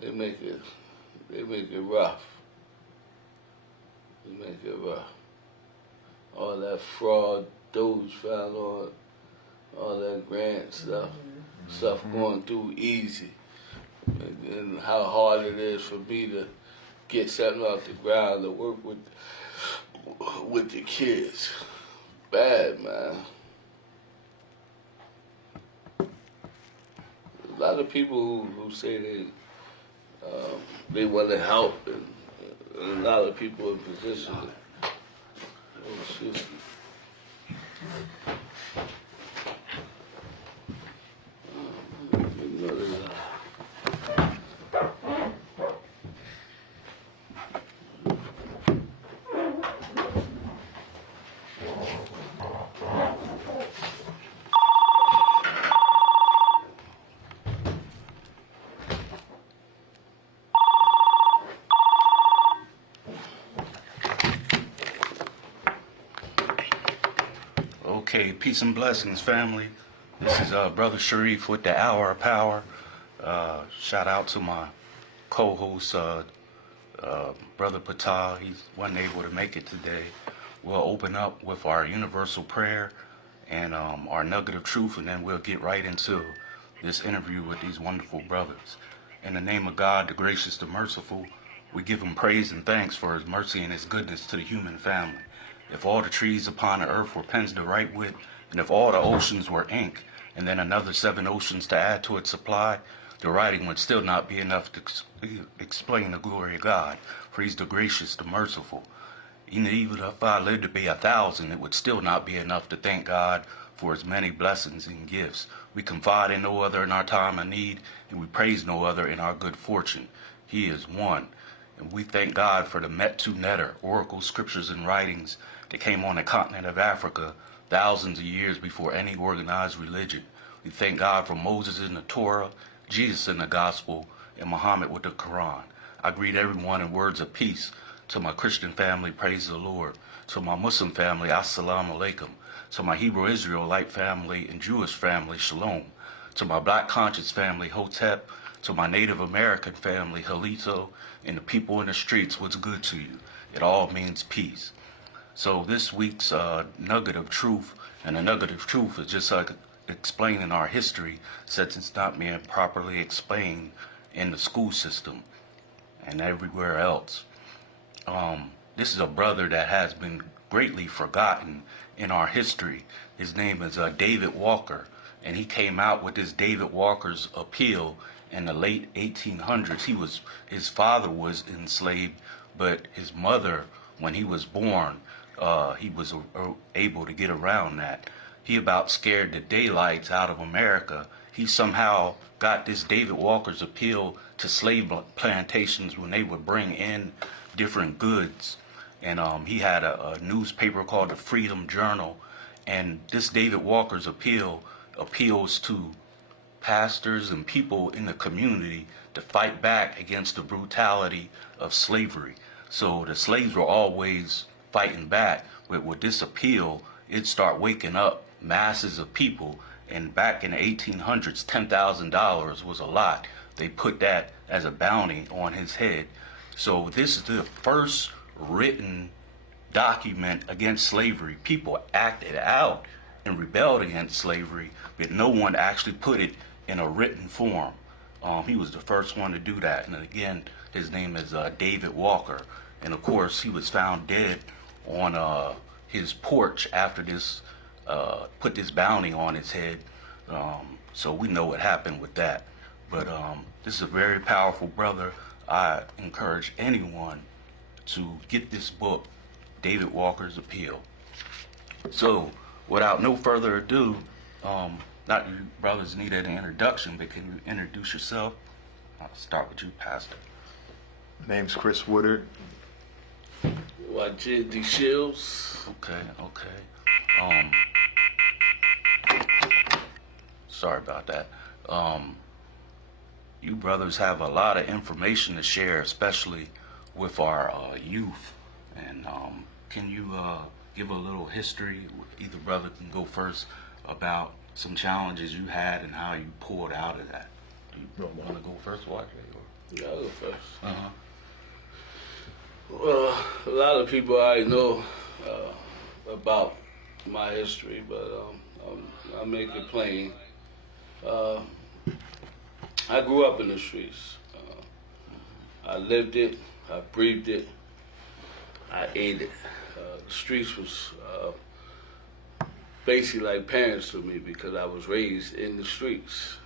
they make it rough. They make it rough. All that fraud, Doge found all that grant stuff going through easy. And how hard it is for me to get something off the ground to work with the kids. Bad, man. A lot of people who say they want to help, and a lot of people in position. Oh, excuse me. Okay, peace and blessings, family. This is Brother Shareef with the Hour of Power. Shout out to my co-host, Brother Ptah. He wasn't able to make it today. We'll open up with our universal prayer and our nugget of truth, and then we'll get right into this interview with these wonderful brothers. In the name of God, the gracious, the merciful, we give him praise and thanks for his mercy and his goodness to the human family. If all the trees upon the earth were pens to write with, and if all the oceans were ink, and then another 7 oceans to add to its supply, the writing would still not be enough to explain the glory of God, for he's the gracious, the merciful. Even if I lived to be 1,000, it would still not be enough to thank God for his many blessings and gifts. We confide in no other in our time of need, and we praise no other in our good fortune. He is one. And we thank God for the Metu Netter, oracle scriptures and writings that came on the continent of Africa thousands of years before any organized religion. We thank God for Moses in the Torah, Jesus in the Gospel, and Muhammad with the Quran. I greet everyone in words of peace. To my Christian family, praise the Lord. To my Muslim family, assalamu alaikum. To my Hebrew Israelite family and Jewish family, shalom. To my Black conscious family, hotep. To my Native American family, halito. And the people in the streets, what's good to you? It all means peace. So this week's nugget of truth, and the nugget of truth is just like explaining our history, since it's not being properly explained in the school system and everywhere else. This is a brother that has been greatly forgotten in our history. His name is David Walker, and he came out with this David Walker's appeal in the late 1800s. His father was enslaved, but his mother, when he was born, he was able to get around that. He about scared the daylights out of America. He somehow got this David Walker's appeal to slave plantations when they would bring in different goods. And he had a newspaper called the Freedom Journal. And this David Walker's appeal appeals to pastors and people in the community to fight back against the brutality of slavery. So the slaves were always fighting back. With this appeal, it'd start waking up masses of people. And back in the 1800s, $10,000 was a lot. They put that as a bounty on his head. So this is the first written document against slavery. People acted out and rebelled against slavery, but no one actually put it in a written form. He was the first one to do that. And again, his name is David Walker. And of course, he was found dead on his porch after this, put this bounty on his head. So we know what happened with that. But this is a very powerful brother. I encourage anyone to get this book, David Walker's Appeal. So, without no further ado, not you brothers need an introduction, but can you introduce yourself? I'll start with you, Pastor. Name's Chris Woodyard. Deshields. Okay. Sorry about that. You brothers have a lot of information to share, especially with our youth. And can you give a little history? Either brother can go first about some challenges you had and how you pulled out of that. Do you want to go first, Walker? Yeah, I'll go first. Uh-huh. Well, a lot of people already know about my history, but I'll make it plain. I grew up in the streets. I lived it. I breathed it. I ate it. The streets was basically like parents to me because I was raised in the streets.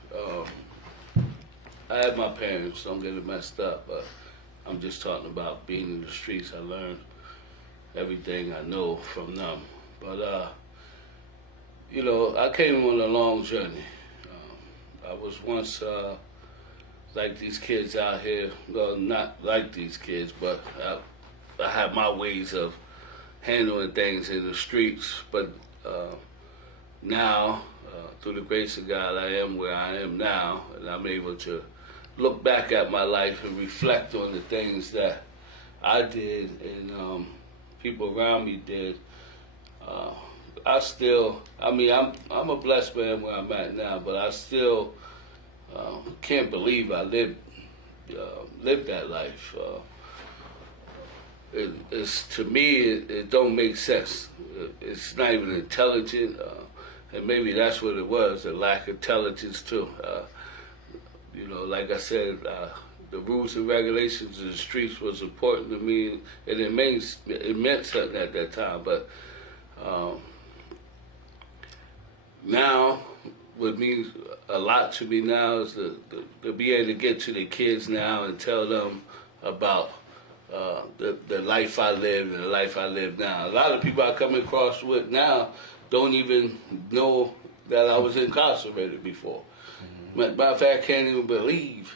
I had my parents, don't get it messed up, but I'm just talking about being in the streets. I learned everything I know from them. But, you know, I came on a long journey. I was once like these kids out here. Well, not like these kids, but I have my ways of handling things in the streets. But now, through the grace of God, I am where I am now, and I'm able to look back at my life and reflect on the things that I did and people around me did. I'm a blessed man where I'm at now, but I still can't believe I lived that life. It's to me, it don't make sense. It's not even intelligent, and maybe that's what it was, the lack of intelligence too. You know, like I said, the rules and regulations of the streets was important to me, and it meant something at that time. But now, what means a lot to me now is to be able to get to the kids now and tell them about the life I lived and the life I live now. A lot of people I come across with now don't even know that I was incarcerated before. Matter of fact, I can't even believe,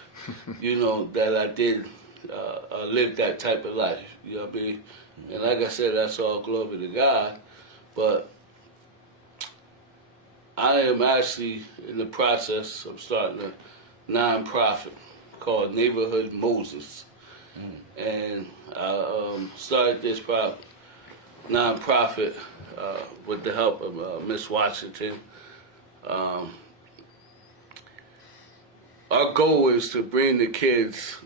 you know, that I did live that type of life. You know what I mean? And like I said, that's all glory to God. But I am actually in the process of starting a nonprofit called Neighborhood Moses. And I started this nonprofit with the help of Miss Washington. Our goal is to bring the kids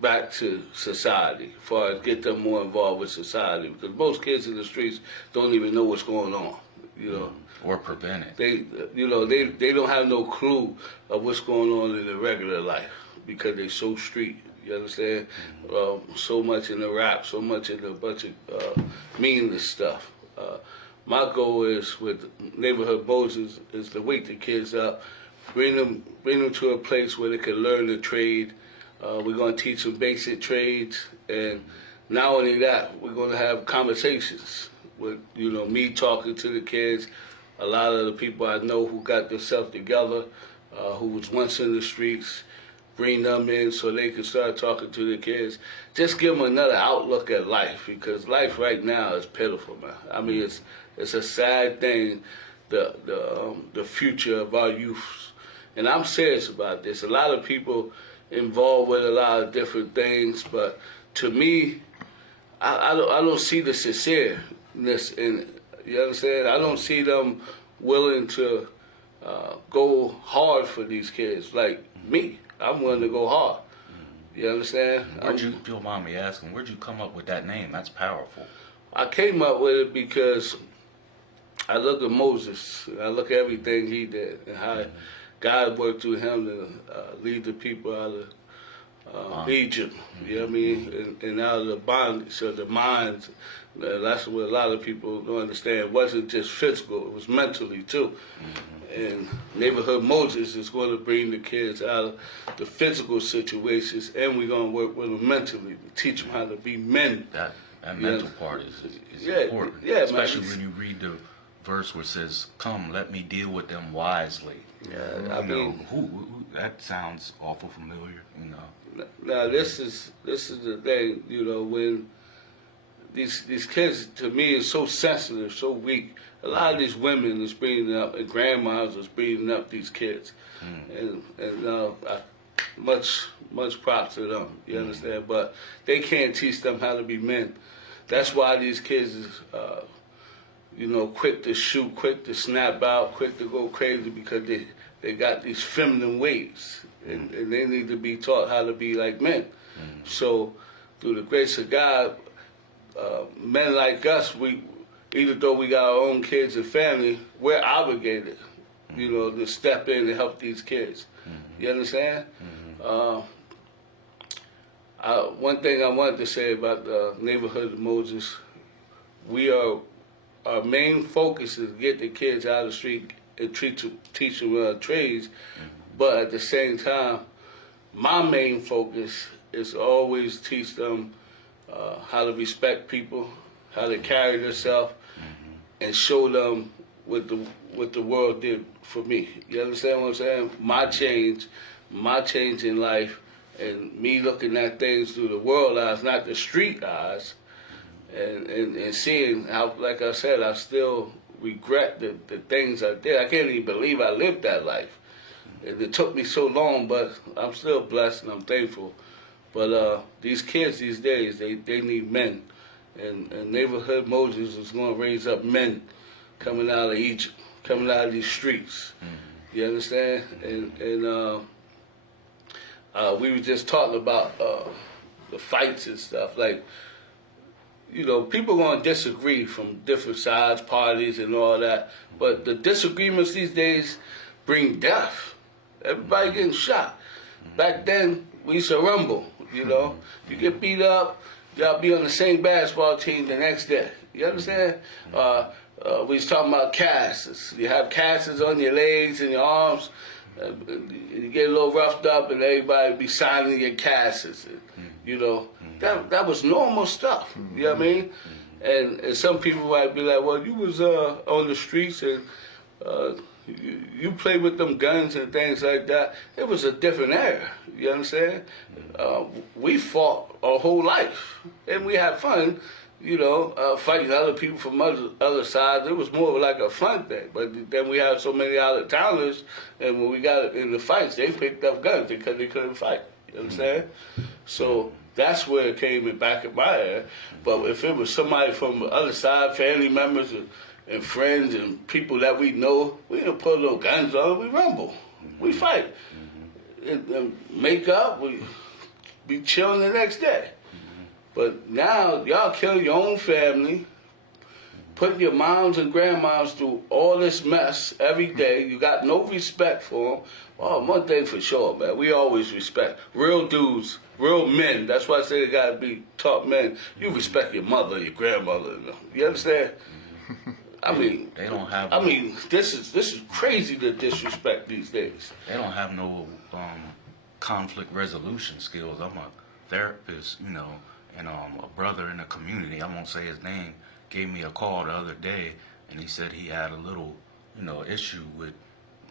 back to society, as far as get them more involved with society, because most kids in the streets don't even know what's going on, you know. Or prevent it. They don't have no clue of what's going on in their regular life because they're so street. You understand? So much in the rap, so much in a bunch of meaningless stuff. My goal is with Neighborhood Moses is to wake the kids up, bring them to a place where they can learn the trade. We're going to teach them basic trades, and not only that, we're going to have conversations with, you know, me talking to the kids, a lot of the people I know who got themselves together, who was once in the streets, bring them in so they can start talking to the kids. Just give them another outlook at life, because life right now is pitiful, man. I mean, it's a sad thing, the future of our youth. And I'm serious about this. A lot of people involved with a lot of different things, but to me, I don't see the sincereness in it. You understand? I don't see them willing to go hard for these kids like me. I'm willing to go hard. You understand? If you don't mind me asking, where'd you come up with that name? That's powerful. I came up with it because I look at Moses, and I look at everything he did, and how God worked through him to lead the people out of Egypt, you know what I mean, and out of the bondage of the minds. That's what a lot of people don't understand. It wasn't just physical, it was mentally too. And Neighborhood Moses is going to bring the kids out of the physical situations, and we're going to work with them mentally to teach them how to be men. That mental part is important, especially when you read the verse where it says, "Come, let me deal with them wisely." Yeah, I mean, who that sounds awful familiar. You know. Now this is the thing. You know, when these kids, to me, is so sensitive, so weak. A lot of these women is bringing up, and grandmas is bringing up these kids, and much props to them. You understand? But they can't teach them how to be men. That's why these kids is, you know, quick to shoot, quick to snap out, quick to go crazy, because they got these feminine ways, and they need to be taught how to be like men. So, through the grace of God, men like us, even though we got our own kids and family, we're obligated, to step in and help these kids. You understand? One thing I wanted to say about the neighborhood of Moses, our main focus is to get the kids out of the street and teach them trades, but at the same time, my main focus is to always teach them how to respect people, how to carry themselves, and show them what the world did for me. You understand what I'm saying? My change in life, and me looking at things through the world eyes, not the street eyes, and seeing how, like I said, I still regret the things I did. I can't even believe I lived that life. It took me so long, but I'm still blessed and I'm thankful. But these kids these days, they need men. And Neighborhood Moses is going to raise up men coming out of Egypt, coming out of these streets. You understand? And we were just talking about the fights and stuff. Like, people going to disagree from different sides, parties, and all that. But the disagreements these days bring death. Everybody getting shot. Back then, we used to rumble, You get beat up, y'all be on the same basketball team the next day. You understand? We was talking about casts. You have casts on your legs and your arms. You get a little roughed up, and everybody be signing your casts. That was normal stuff. You know what I mean? And some people might be like, well, you was on the streets and you played with them guns and things like that. It was a different era. You understand? We fought our whole life, and we had fun. Fighting other people from other sides. It was more like a fun thing. But then we had so many out-of-towners, and when we got in the fights, they picked up guns because they couldn't fight. You understand? So that's where it came back in my era. But if it was somebody from the other side, family members and friends and people that we know, we didn't put no guns on. We rumble. We fight. And make up. We be chilling the next day. But now, y'all kill your own family, put your moms and grandmoms through all this mess every day. You got no respect for them. Oh, one thing for sure, man, we always respect. Real dudes, real men, that's why I say they gotta be top men. You respect your mother, your grandmother, you understand? I mean, they don't have. This is crazy to disrespect these days. They don't have no conflict resolution skills. I'm a therapist, and a brother in the community, I won't say his name, gave me a call the other day, and he said he had a little, issue with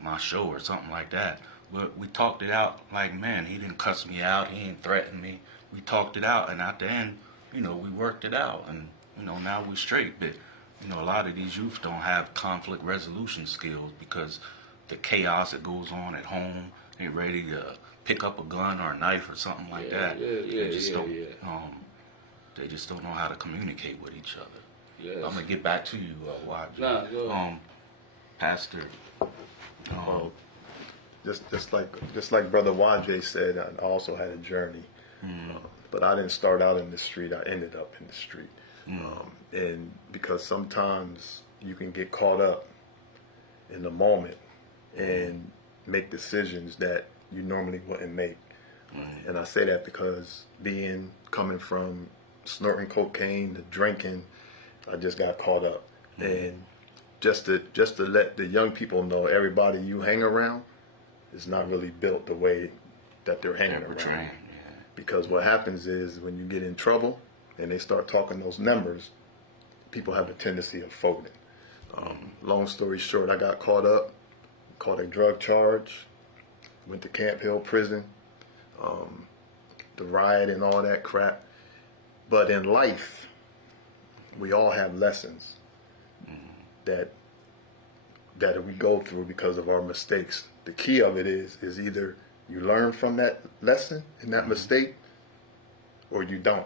my show or something like that. But we talked it out like men. He didn't cuss me out. He didn't threaten me. We talked it out, and at the end, we worked it out, and now we straight. But a lot of these youth don't have conflict resolution skills because the chaos that goes on at home. They're ready to pick up a gun or a knife or something like that. They just don't know how to communicate with each other. Yes. I'm gonna get back to you, Waj. Nah, go ahead. Pastor. Just like Brother Waj said, I also had a journey, but I didn't start out in the street. I ended up in the street, and because sometimes you can get caught up in the moment and make decisions that you normally wouldn't make. And I say that because coming from snorting cocaine to drinking, I just got caught up. And just to let the young people know, everybody you hang around is not really built the way that they're hanging around. Because what happens is when you get in trouble and they start talking those numbers, people have a tendency of folding. Long story short, I got caught up, caught a drug charge, went to Camp Hill prison, the riot and all that crap. But in life, we all have lessons that we go through because of our mistakes. The key of it is either you learn from that lesson and that mistake, or you don't.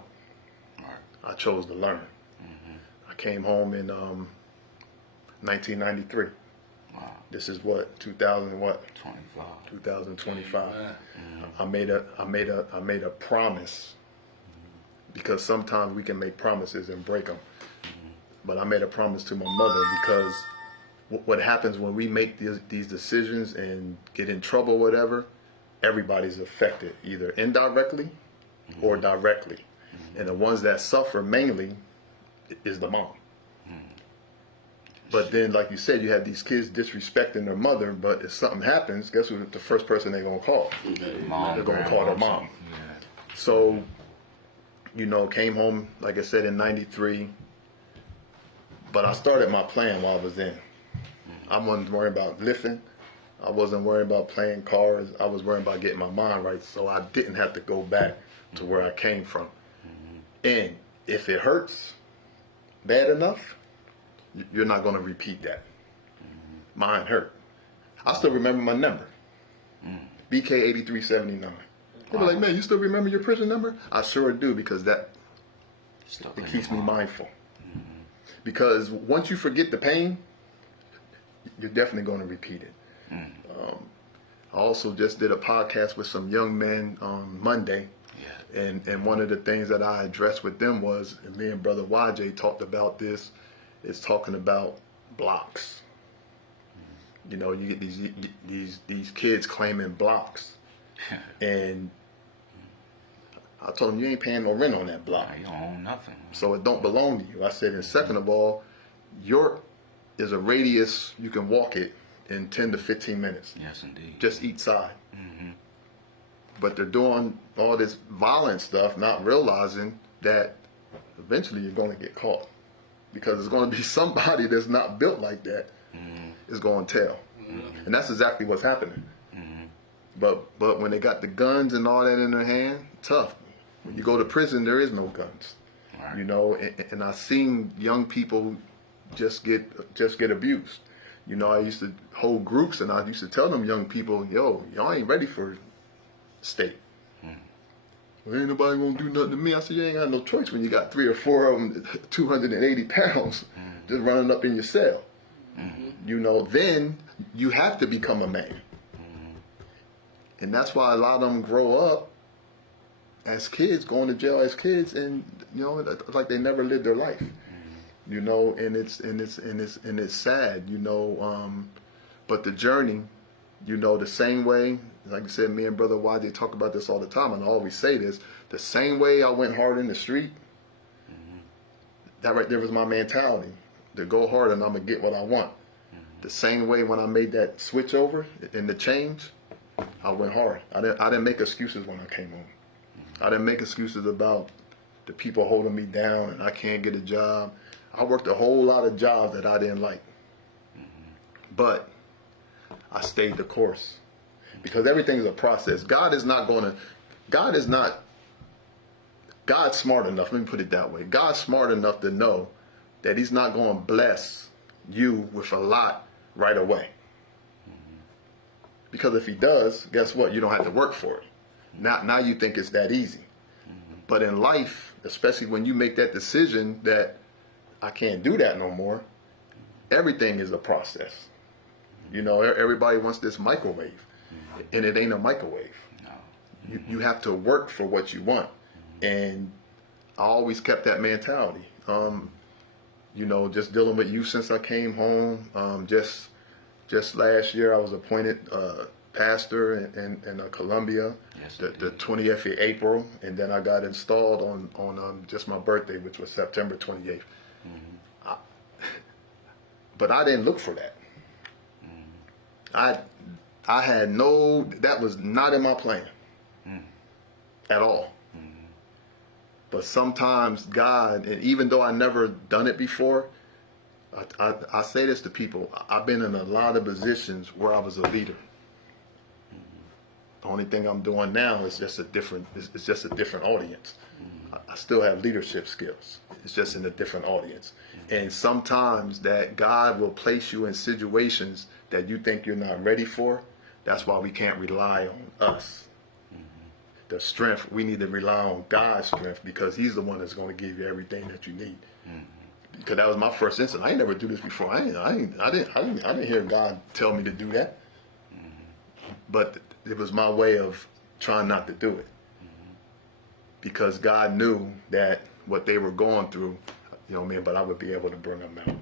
I chose to learn. I came home in 1993. Wow. This is what 2000 what 25. 2025. Man. I made a promise, because sometimes we can make promises and break them. But I made a promise to my mother, because what happens when we make these decisions and get in trouble, or whatever, everybody's affected, either indirectly or directly. And the ones that suffer mainly is the mom. But then, like you said, you have these kids disrespecting their mother, but if something happens, guess who the first person they're going to call? Mom, They're going to call their mom. Yeah. So, came home, like I said, in 93. But I started my plan while I was in. I wasn't worried about lifting. I wasn't worried about playing cards. I was worried about getting my mind right, so I didn't have to go back to where I came from. And if it hurts bad enough, you're not going to repeat that. Mine hurt. I still remember my number. BK8379. They were like, man, you still remember your prison number? I sure do, because it keeps me mindful. Because once you forget the pain, you're definitely going to repeat it. I also just did a podcast with some young men on Monday. Yeah. And one of the things that I addressed with them was, and me and Brother YJ talked about this, is talking about blocks. You get these kids claiming blocks. And I told them, you ain't paying no rent on that block. You don't own nothing. So it don't belong to you. I said, and second of all, York is a radius, you can walk it in 10 to 15 minutes. Yes, indeed. Just each side. But they're doing all this violent stuff, not realizing that eventually you're going to get caught. Because there's going to be somebody that's not built like that is going to tell. And that's exactly what's happening. But when they got the guns and all that in their hand, tough. When you go to prison, there is no guns. Right. And I've seen young people just get abused. I used to hold groups, and I used to tell them young people, yo, y'all ain't ready for state. Well, ain't nobody gonna do nothing to me. I said, you ain't got no choice when you got 3 or 4 of them, 280 pounds, just running up in your cell. Then you have to become a man. And that's why a lot of them grow up as kids, going to jail as kids, and like they never lived their life. And it's sad, but the journey, the same way, like I said, me and Brother YJ talk about this all the time, and I always say this, the same way I went hard in the street, that right there was my mentality, to go hard and I'm going to get what I want. The same way when I made that switch over and the change, I went hard. I didn't make excuses when I came home. I didn't make excuses about the people holding me down and I can't get a job. I worked a whole lot of jobs that I didn't like. But I stayed the course. Because everything is a process. God's smart enough, let me put it that way. God's smart enough to know that he's not going to bless you with a lot right away. Because if he does, guess what? You don't have to work for it. Now you think it's that easy. But in life, especially when you make that decision that I can't do that no more, everything is a process. Everybody wants this microwave, and it ain't a microwave. No. You have to work for what you want. And I always kept that mentality. Just dealing with youth since I came home. Just last year, I was appointed pastor in Columbia, yes, the 20th of April, and then I got installed on just my birthday, which was September 28th. But I didn't look for that. I had that was not in my plan at all. But sometimes God, and even though I never done it before, I say this to people, I've been in a lot of positions where I was a leader. The only thing I'm doing now is just a different audience. I still have leadership skills. It's just in a different audience. And sometimes that God will place you in situations that you think you're not ready for. That's why we can't rely on us. The strength, we need to rely on God's strength, because he's the one that's going to give you everything that you need. because that was my first instance. I ain't never do this before. I didn't hear God tell me to do that. But it was my way of trying not to do it, because God knew that what they were going through, you know, man. But I would be able to bring them out,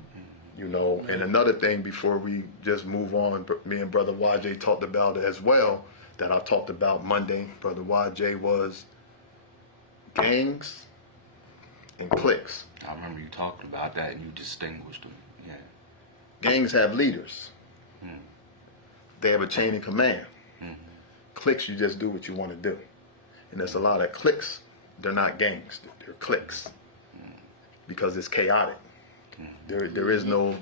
you know. And another thing, before we just move on, me and Brother YJ talked about it as well. That I talked about Monday, Brother YJ, was gangs and cliques. I remember you talking about that, and you distinguished them. Yeah. Gangs have leaders. They have a chain of command. Cliques, you just do what you want to do. And there's a lot of cliques. They're not gangs. They're cliques, because it's chaotic. There is no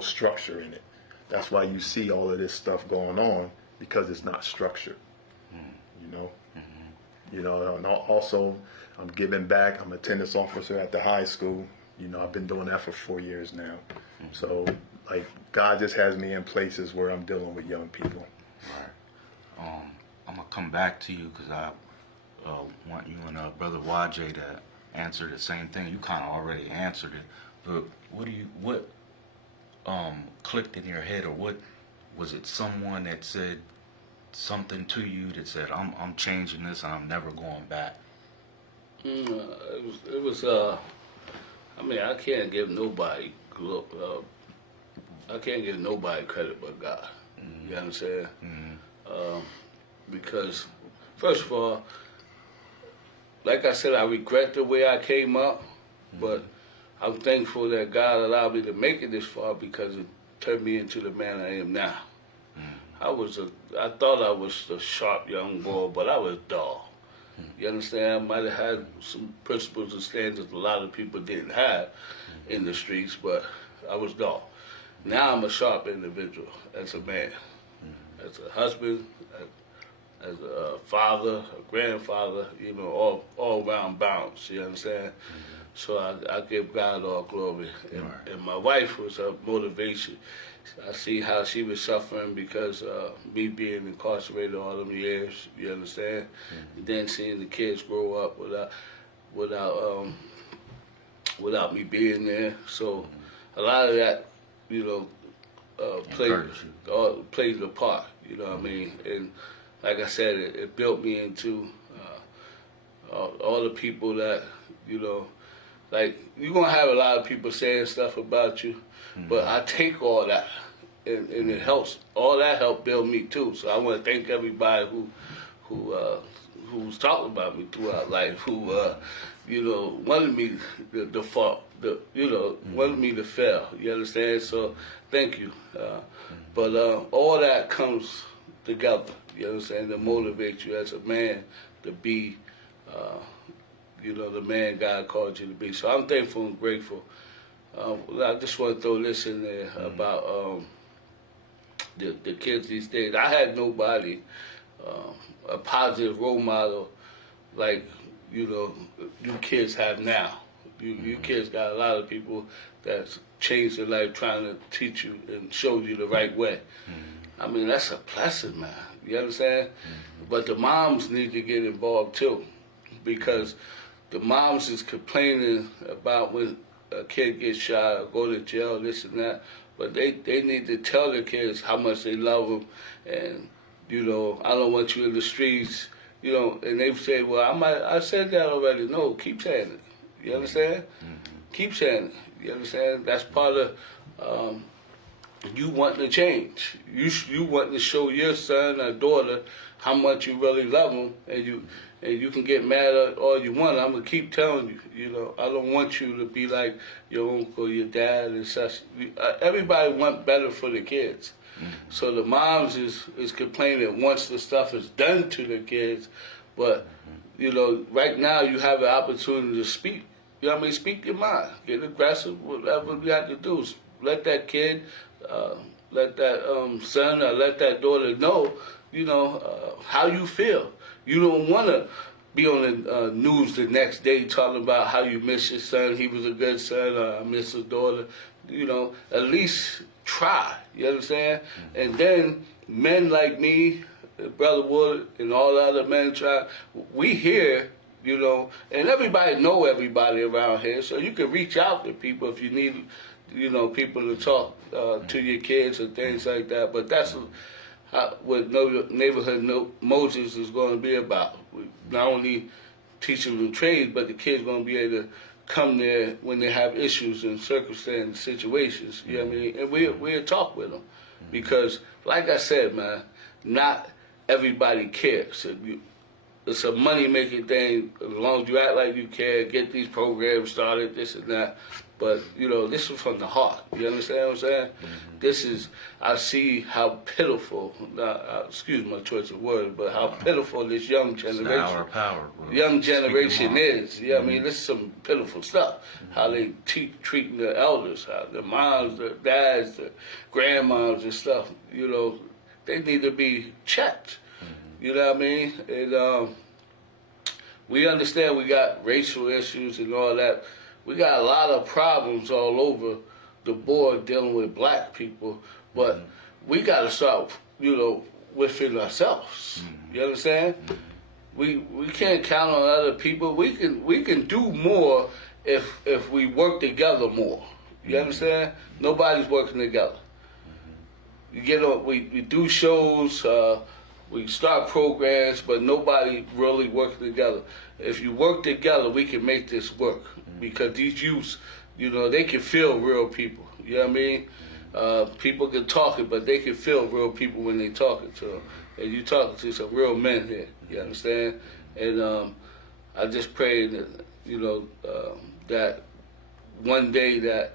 structure in it. That's why you see all of this stuff going on, because it's not structured. You know. You know, and also I'm giving back. I'm a tennis officer at the high school. You know, I've been doing that for 4 years now. So, like, God just has me in places where I'm dealing with young people. Right. I'm gonna come back to you, because I want you and Brother YJ to answer the same thing. You kind of already answered it, but what clicked in your head, or what was it? Someone that said something to you that said, "I'm changing this, and I'm never going back." It was. I mean, I can't give nobody. I can't give nobody credit but God. You understand? Because, first of all, like I said, I regret the way I came up, but I'm thankful that God allowed me to make it this far, because it turned me into the man I am now. I thought I was a sharp young boy, but I was dull. You understand? I might have had some principles and standards a lot of people didn't have in the streets, but I was dull. Now I'm a sharp individual as a man, as a husband, as a father, a grandfather, you know, all around bounds, you understand? So I give God all glory. And my wife was a motivation. I see how she was suffering because me being incarcerated all them years, you understand? And then seeing the kids grow up without me being there. So a lot of that, you know, plays a part, you know what I mean? And like I said, it built me into all the people that, you know, like, you're going to have a lot of people saying stuff about you, but I take all that, and it helps. All that helped build me, too. So I want to thank everybody who's talking about me throughout life, who, you know, wanted me to fall, you know, wanted me to fail. You understand? So thank you. But all that comes together, you understand, to motivate you as a man to be, you know, the man God called you to be. So I'm thankful and grateful. I just want to throw this in there about the kids these days. I had nobody, a positive role model like, you know, you kids have now. You kids got a lot of people that's changed their life trying to teach you and show you the right way. I mean, that's a blessing, man. You understand? But the moms need to get involved too, because the moms is complaining about when a kid gets shot or go to jail, this and that. But they need to tell their kids how much they love them, and, you know, I don't want you in the streets, you know. And they say, well, I said that already. No, keep saying it. You understand? Keep saying it. You understand? That's part of you wanting to change. You wanting to show your son or daughter how much you really love them, and you can get mad at all you want. I'm gonna keep telling you. You know, I don't want you to be like your uncle, your dad, and such. Everybody want better for the kids. So the moms is complaining once the stuff is done to the kids, but you know, right now you have the opportunity to speak. You know what I mean? Speak your mind. Get aggressive. Whatever you have to do. Let that kid, let that son or let that daughter know, you know, how you feel. You don't want to be on the news the next day talking about how you miss your son, he was a good son, or I miss his daughter. You know, at least try. You understand? And then men like me, Brother Wood, and all the other men try. We hear you know, and everybody know everybody around here, so you can reach out to people if you need, you know, people to talk to your kids and things like that. But that's what neighborhood Moses is going to be about. We not only teaching them trades, but the kids going to be able to come there when they have issues and circumstances, situations. You know what I mean? And we'll talk with them, because, like I said, man, not everybody cares. It's a money-making thing. As long as you act like you care, get these programs started, this and that. But, you know, this is from the heart. You understand what I'm saying? This is, I see how pitiful, excuse my choice of words, but how pitiful this young generation, our power, young generation is. You know what I mean? This is some pitiful stuff. How they treating their elders, how their moms, their dads, their grandmoms and stuff. You know, they need to be checked. You know what I mean? And we understand we got racial issues and all that. We got a lot of problems all over the board dealing with black people, but we got to start, you know, within ourselves. You understand? We can't count on other people. We can do more if we work together more. You understand? Nobody's working together. You get on. We do shows. We start programs, but nobody really working together. If you work together, we can make this work, because these youths, you know, they can feel real people. You know what I mean? People can talk it, but they can feel real people when they talking to them. And you talking to some real men here. You understand? And I just pray that, you know, that one day that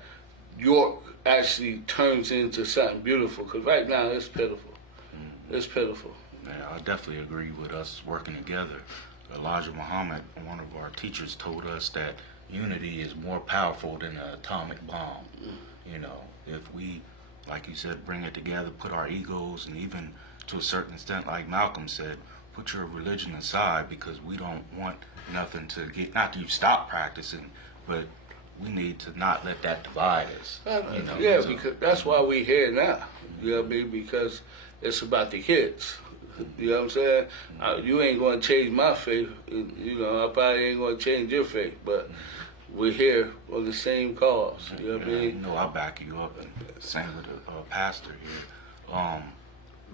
York actually turns into something beautiful. Because right now it's pitiful. It's pitiful. Yeah, I definitely agree with us working together. Elijah Muhammad, one of our teachers, told us that unity is more powerful than an atomic bomb. You know, if we, like you said, bring it together, put our egos, and even to a certain extent, like Malcolm said, put your religion aside, because we don't want nothing to get, not that you stop practicing, but we need to not let that divide us. You know? Yeah, because that's why we here now. You know what I mean? Because it's about the kids. You know what I'm saying? You ain't going to change my faith. You know, I probably ain't going to change your faith, but we're here on the same cause. You know what I mean? No, I back you up, and same with the pastor here.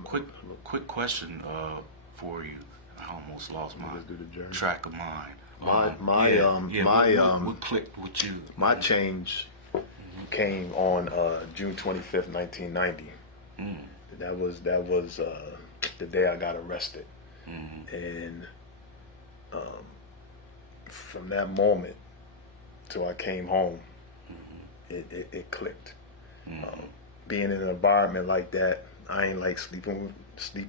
Quick question for you. I almost lost my track of mind. What clicked with you? My change came on June 25th, 1990. That was the day I got arrested, and from that moment till I came home, it clicked. Being in an environment like that, I ain't like sleeping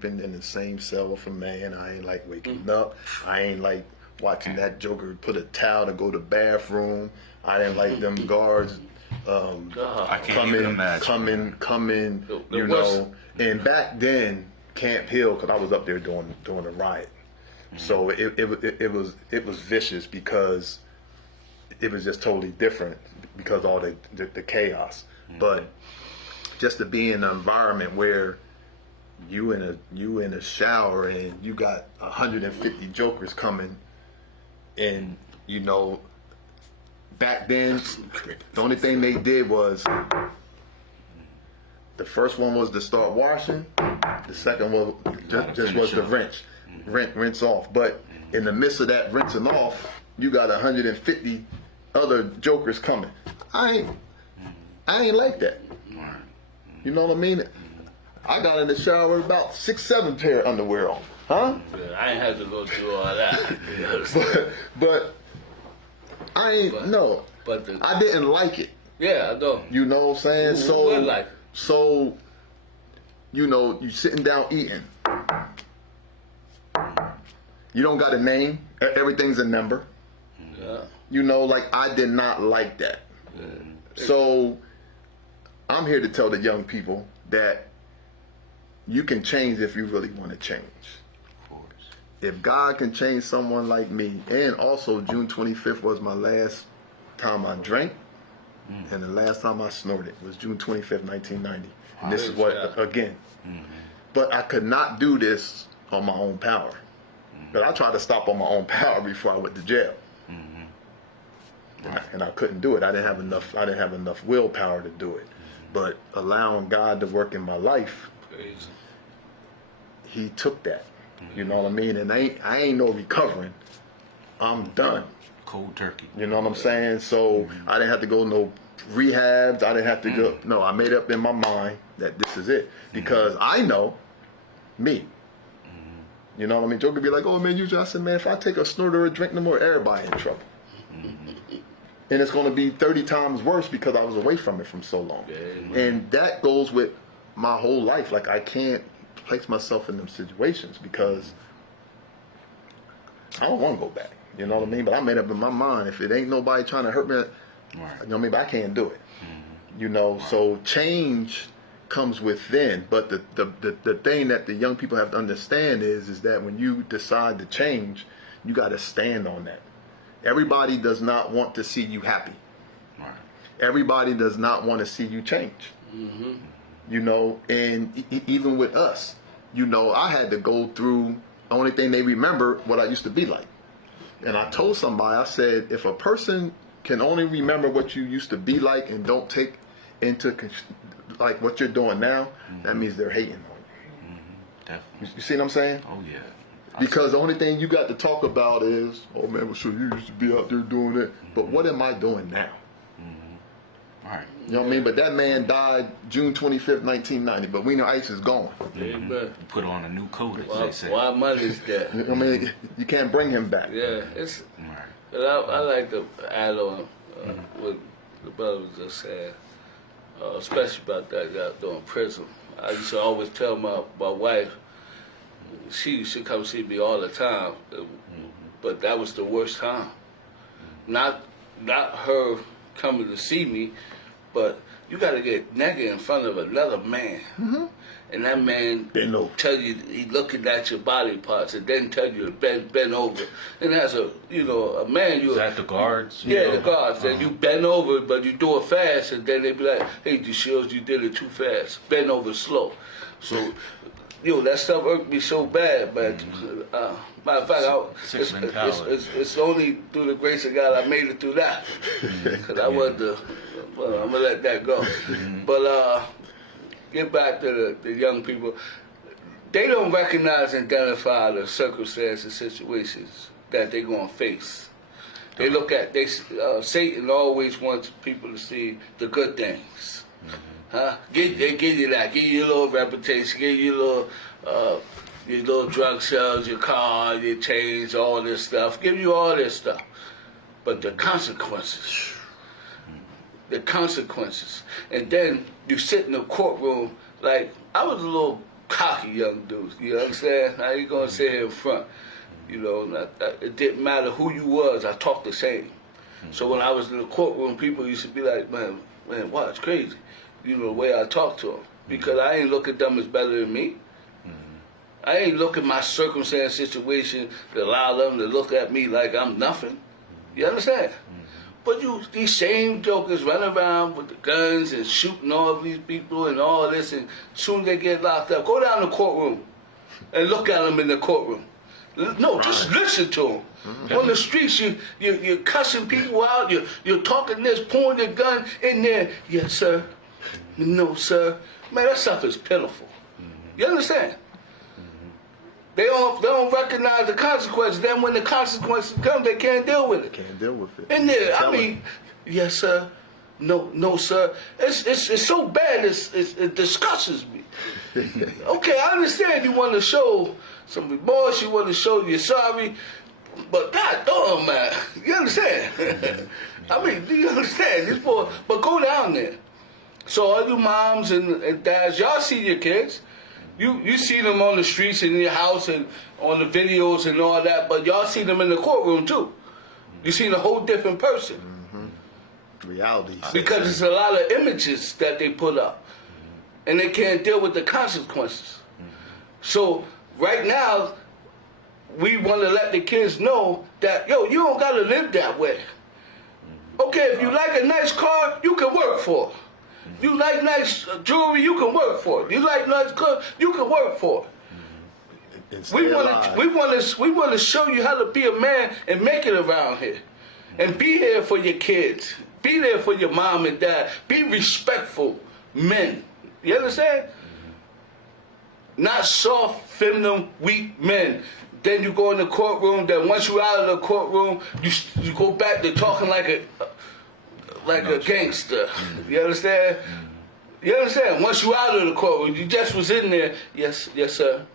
in the same cell with a man. I ain't like waking up. I ain't like watching that joker put a towel to go to the bathroom. I didn't like them guards I can't even imagine. come in, you know. And back then, Camp Hill, because I was up there doing a riot, so it was vicious, because it was just totally different because all the chaos. But just to be in an environment where you in a shower and you got 150 jokers coming, and you know, back then the only thing they did was, the first one was to start washing, the second one just was to rinse off. But in the midst of that rinsing off, you got 150 other jokers coming. I ain't like that. You know what I mean? I got in the shower with about 6-7 pair of underwear on. Huh? Yeah, I ain't had to go through all that. but I ain't, no. But I didn't like it. Yeah, I know. You know what I'm saying? Who would like it? So, you know, you sitting down eating. You don't got a name. Everything's a number. Yeah. You know, like, I did not like that. Yeah. So, I'm here to tell the young people that you can change if you really want to change. Of course. If God can change someone like me, and also June 25th was my last time I drank, and the last time I snorted was June 25th, 1990. And this is what, again, but I could not do this on my own power. But I tried to stop on my own power before I went to jail. And I couldn't do it. I didn't have enough willpower to do it. But allowing God to work in my life, Crazy. He took that. You know what I mean? And I ain't no recovering. I'm done. Cold turkey. You know what I'm saying? So I didn't have to go no rehabs. I didn't have to go. No, I made up in my mind that this is it. Because I know me. You know what I mean? Joe could be like, oh man, I said, man, if I take a snort or a drink no more, everybody in trouble. And it's going to be 30 times worse because I was away from it from so long. Yeah, and that goes with my whole life. Like, I can't place myself in them situations because I don't want to go back. You know what I mean? But I made up in my mind, if it ain't nobody trying to hurt me, Right. you know what I mean? But I can't do it. You know, so change comes within. But the thing that the young people have to understand is that when you decide to change, you got to stand on that. Everybody does not want to see you happy. Right. Everybody does not want to see you change. You know, and even with us, you know, I had to go through, the only thing they remember what I used to be like. And I told somebody, I said, if a person can only remember what you used to be like and don't take into like what you're doing now, that means they're hating on you. Definitely. You see what I'm saying? Oh yeah. Because the only thing you got to talk about is, oh man, well, so you used to be out there doing it. But what am I doing now? Right. You know what I mean? But that man died June 25th, 1990. But we know ICE is gone. Amen. You put on a new coat, as they say. Why money's that? I mean, you can't bring him back. Yeah, it's. Right. But I like to add on what the brother was just saying, especially about that guy doing prison. I used to always tell my wife, she used to come see me all the time, but that was the worst time. Not her coming to see me, but you got to get naked in front of another man, and that man tell you he looking at your body parts, and then tell you to bend over. And as a man, you Is that the guards? Yeah, the guards. Then you bend over, but you do it fast, and then they be like, "Hey, Deshields, you did it too fast. Bend over slow." So, that stuff irked me so bad, but matter of fact, it's only through the grace of God I made it through that. Because I wasn't well, I'm going to let that go. But get back to the young people. They don't recognize and identify the circumstances, situations that they're going to face. They look at, Satan always wants people to see the good things. They give you that, give you your little reputation, give you your little drug sales, your car, your chains, all this stuff, give you all this stuff. But the consequences, and then you sit in the courtroom, like, I was a little cocky young dude, you understand? I ain't gonna sit here in front, it didn't matter who you was, I talked the same. So when I was in the courtroom, people used to be like, man, wow, it's crazy. The way I talk to them. Because I ain't look at them as better than me. I ain't look at my circumstance, situation to allow them to look at me like I'm nothing. You understand? But these same jokers run around with the guns and shooting all these people and all this, and soon they get locked up. Go down the courtroom and look at them in the courtroom. No, just listen to them. On the streets, you're cussing people out. You're talking this, pulling your gun in there. Yes, sir. No, sir. Man, that stuff is pitiful. You understand? They don't recognize the consequences. Then when the consequences come, they can't deal with it. Can't deal with it. And then, I mean, yes, sir. No, sir. It's so bad. It disgusts me. Okay, I understand you want to show some remorse. You want to show you're sorry. But God, man, you understand? I mean, do you understand this boy? But go down there. So all you moms and dads, y'all see your kids. You see them on the streets in your house and on the videos and all that, but y'all see them in the courtroom too. You see a whole different person. Reality. Because it's a lot of images that they put up. And they can't deal with the consequences. So right now, we want to let the kids know that, you don't got to live that way. Okay, if you like a nice car, you can work for it. You like nice jewelry, you can work for it. You like nice clothes, you can work for it. stay alive. We want to show you how to be a man and make it around here, and be here for your kids. Be there for your mom and dad. Be respectful men. You understand? Not soft, feminine, weak men. Then you go in the courtroom. Then once you out of the courtroom, you go back to talking like a gangster. You understand? You understand? Once you out of the courtroom, you just was in there. Yes, sir.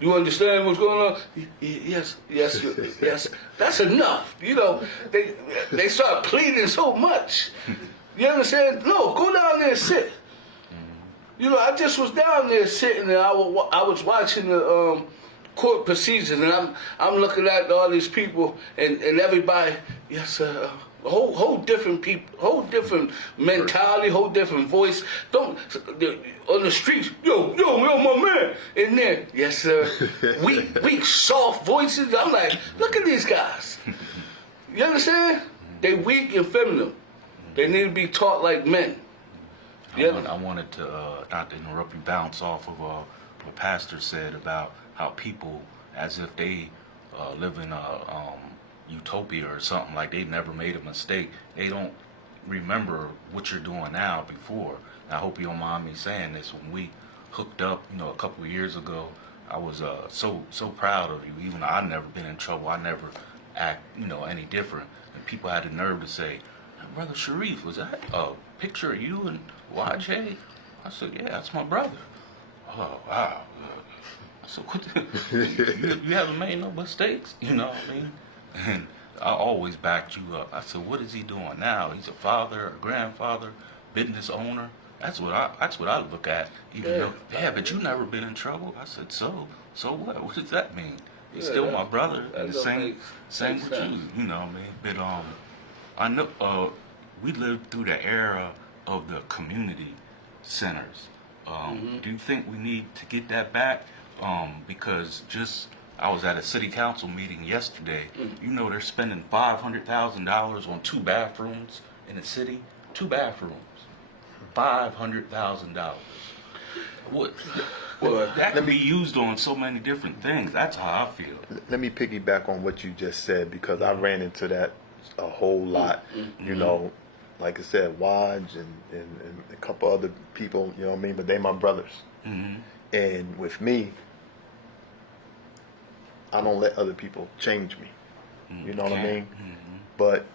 You understand what's going on? Yes. That's enough. You know, they start pleading so much. You understand? No, go down there and sit. You know, I just was down there sitting, and I was watching the court procedures, and I'm looking at all these people and everybody. Yes, sir. Whole different people, whole different mentality, whole different voice. On the streets, yo, my man, in there. Yes, sir. Weak, soft voices. I'm like, look at these guys. You understand? They weak and feminine. They need to be taught like men. I wanted to, not to interrupt you, bounce off of what Pastor said about how people, as if they live in a utopia or something, like they never made a mistake. They don't remember what you're doing now before. And I hope you don't mind me saying this. When we hooked up, a couple of years ago, I was so proud of you. Even though I never been in trouble, I never act, any different. And people had the nerve to say, Brother Shareef, was that a picture of you and YJ? I said, yeah, that's my brother. Oh, wow. I said, what you haven't made no mistakes, you know what I mean? And I always backed you up. I said, what is he doing now? He's a father, a grandfather, business owner. That's what I look at. Even though, but you never been in trouble. I said, so what? What does that mean? He's still my brother, and the same with you. You know what I mean? But I know we lived through the era of the community centers. Do you think we need to get that back? Because I was at a city council meeting yesterday. They're spending $500,000 on 2 bathrooms in the city. 2 bathrooms, $500,000. What? Well, that can be used on so many different things. That's how I feel. Let me piggyback on what you just said, because I ran into that a whole lot. Like I said, Waj and a couple other people, you know what I mean? But they my brothers. And with me, I don't let other people change me. You know what I mean? But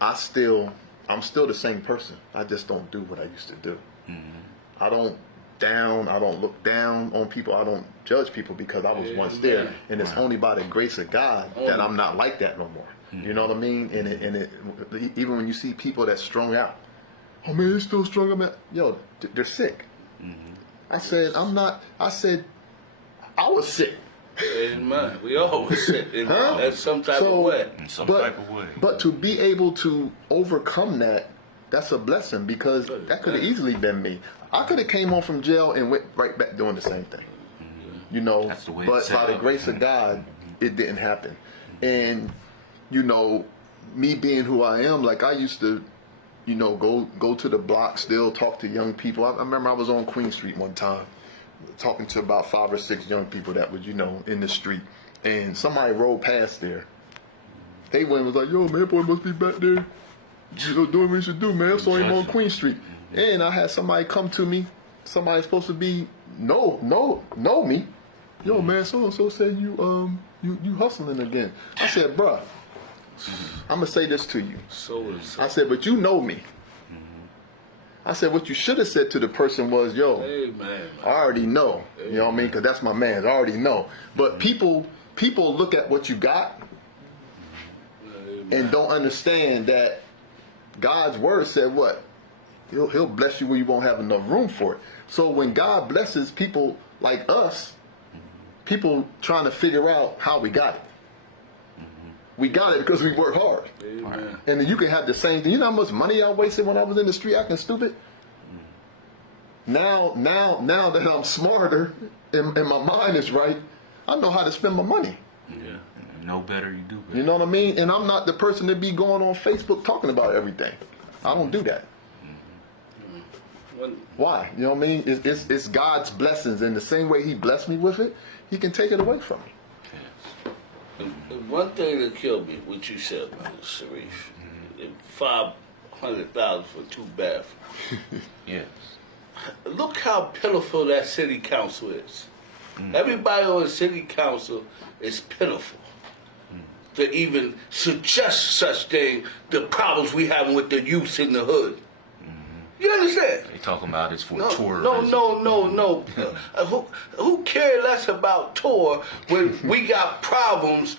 I'm still the same person. I just don't do what I used to do. I don't look down on people. I don't judge people, because I was once there. And it's only by the grace of God that I'm not like that no more. You know what I mean? And even when you see people that's strung out, oh man, they're still strung out. Yo, they're sick. I said, I was sick. Man, we all was sick in some type of way. But to be able to overcome that's a blessing, because that could have easily been me. I could have came home from jail and went right back doing the same thing. That's the way but by the grace of God, it didn't happen. And me being who I am, like I used to, go to the block, still talk to young people. I remember I was on Queen Street one time, talking to about 5 or 6 young people that was, in the street. And somebody rolled past there. They went and was like, yo, man, boy must be back there, doing what he should do, man. I saw him on Queen Street. And I had somebody come to me, somebody supposed to be know me. Yo, man, so-and-so said you hustling again. I said, bruh, I'm going to say this to you. I said, but you know me. I said, what you should have said to the person was, yo, I already know. You know what I mean? Because that's my man. I already know. But people look at what you got and don't understand that God's word said what? He'll bless you where you won't have enough room for it. So when God blesses people like us, people trying to figure out how we got it. We got it because we work hard. Amen. And then you can have the same thing. You know how much money I wasted when I was in the street acting stupid? Now that I'm smarter and my mind is right, I know how to spend my money. Yeah. Know better, you do better. You know what I mean? And I'm not the person to be going on Facebook talking about everything. I don't do that. Why? You know what I mean? It's God's blessings, and the same way He blessed me with it, He can take it away from me. The one thing that killed me, what you said, man, Shareef, $500,000 for 2 bathrooms. Yes. Look how pitiful that city council is. Everybody on the city council is pitiful to even suggest such thing. The problems we having with the youth in the hood. You understand? They talking about it's for tourism. No. Who cares less about tour when we got problems?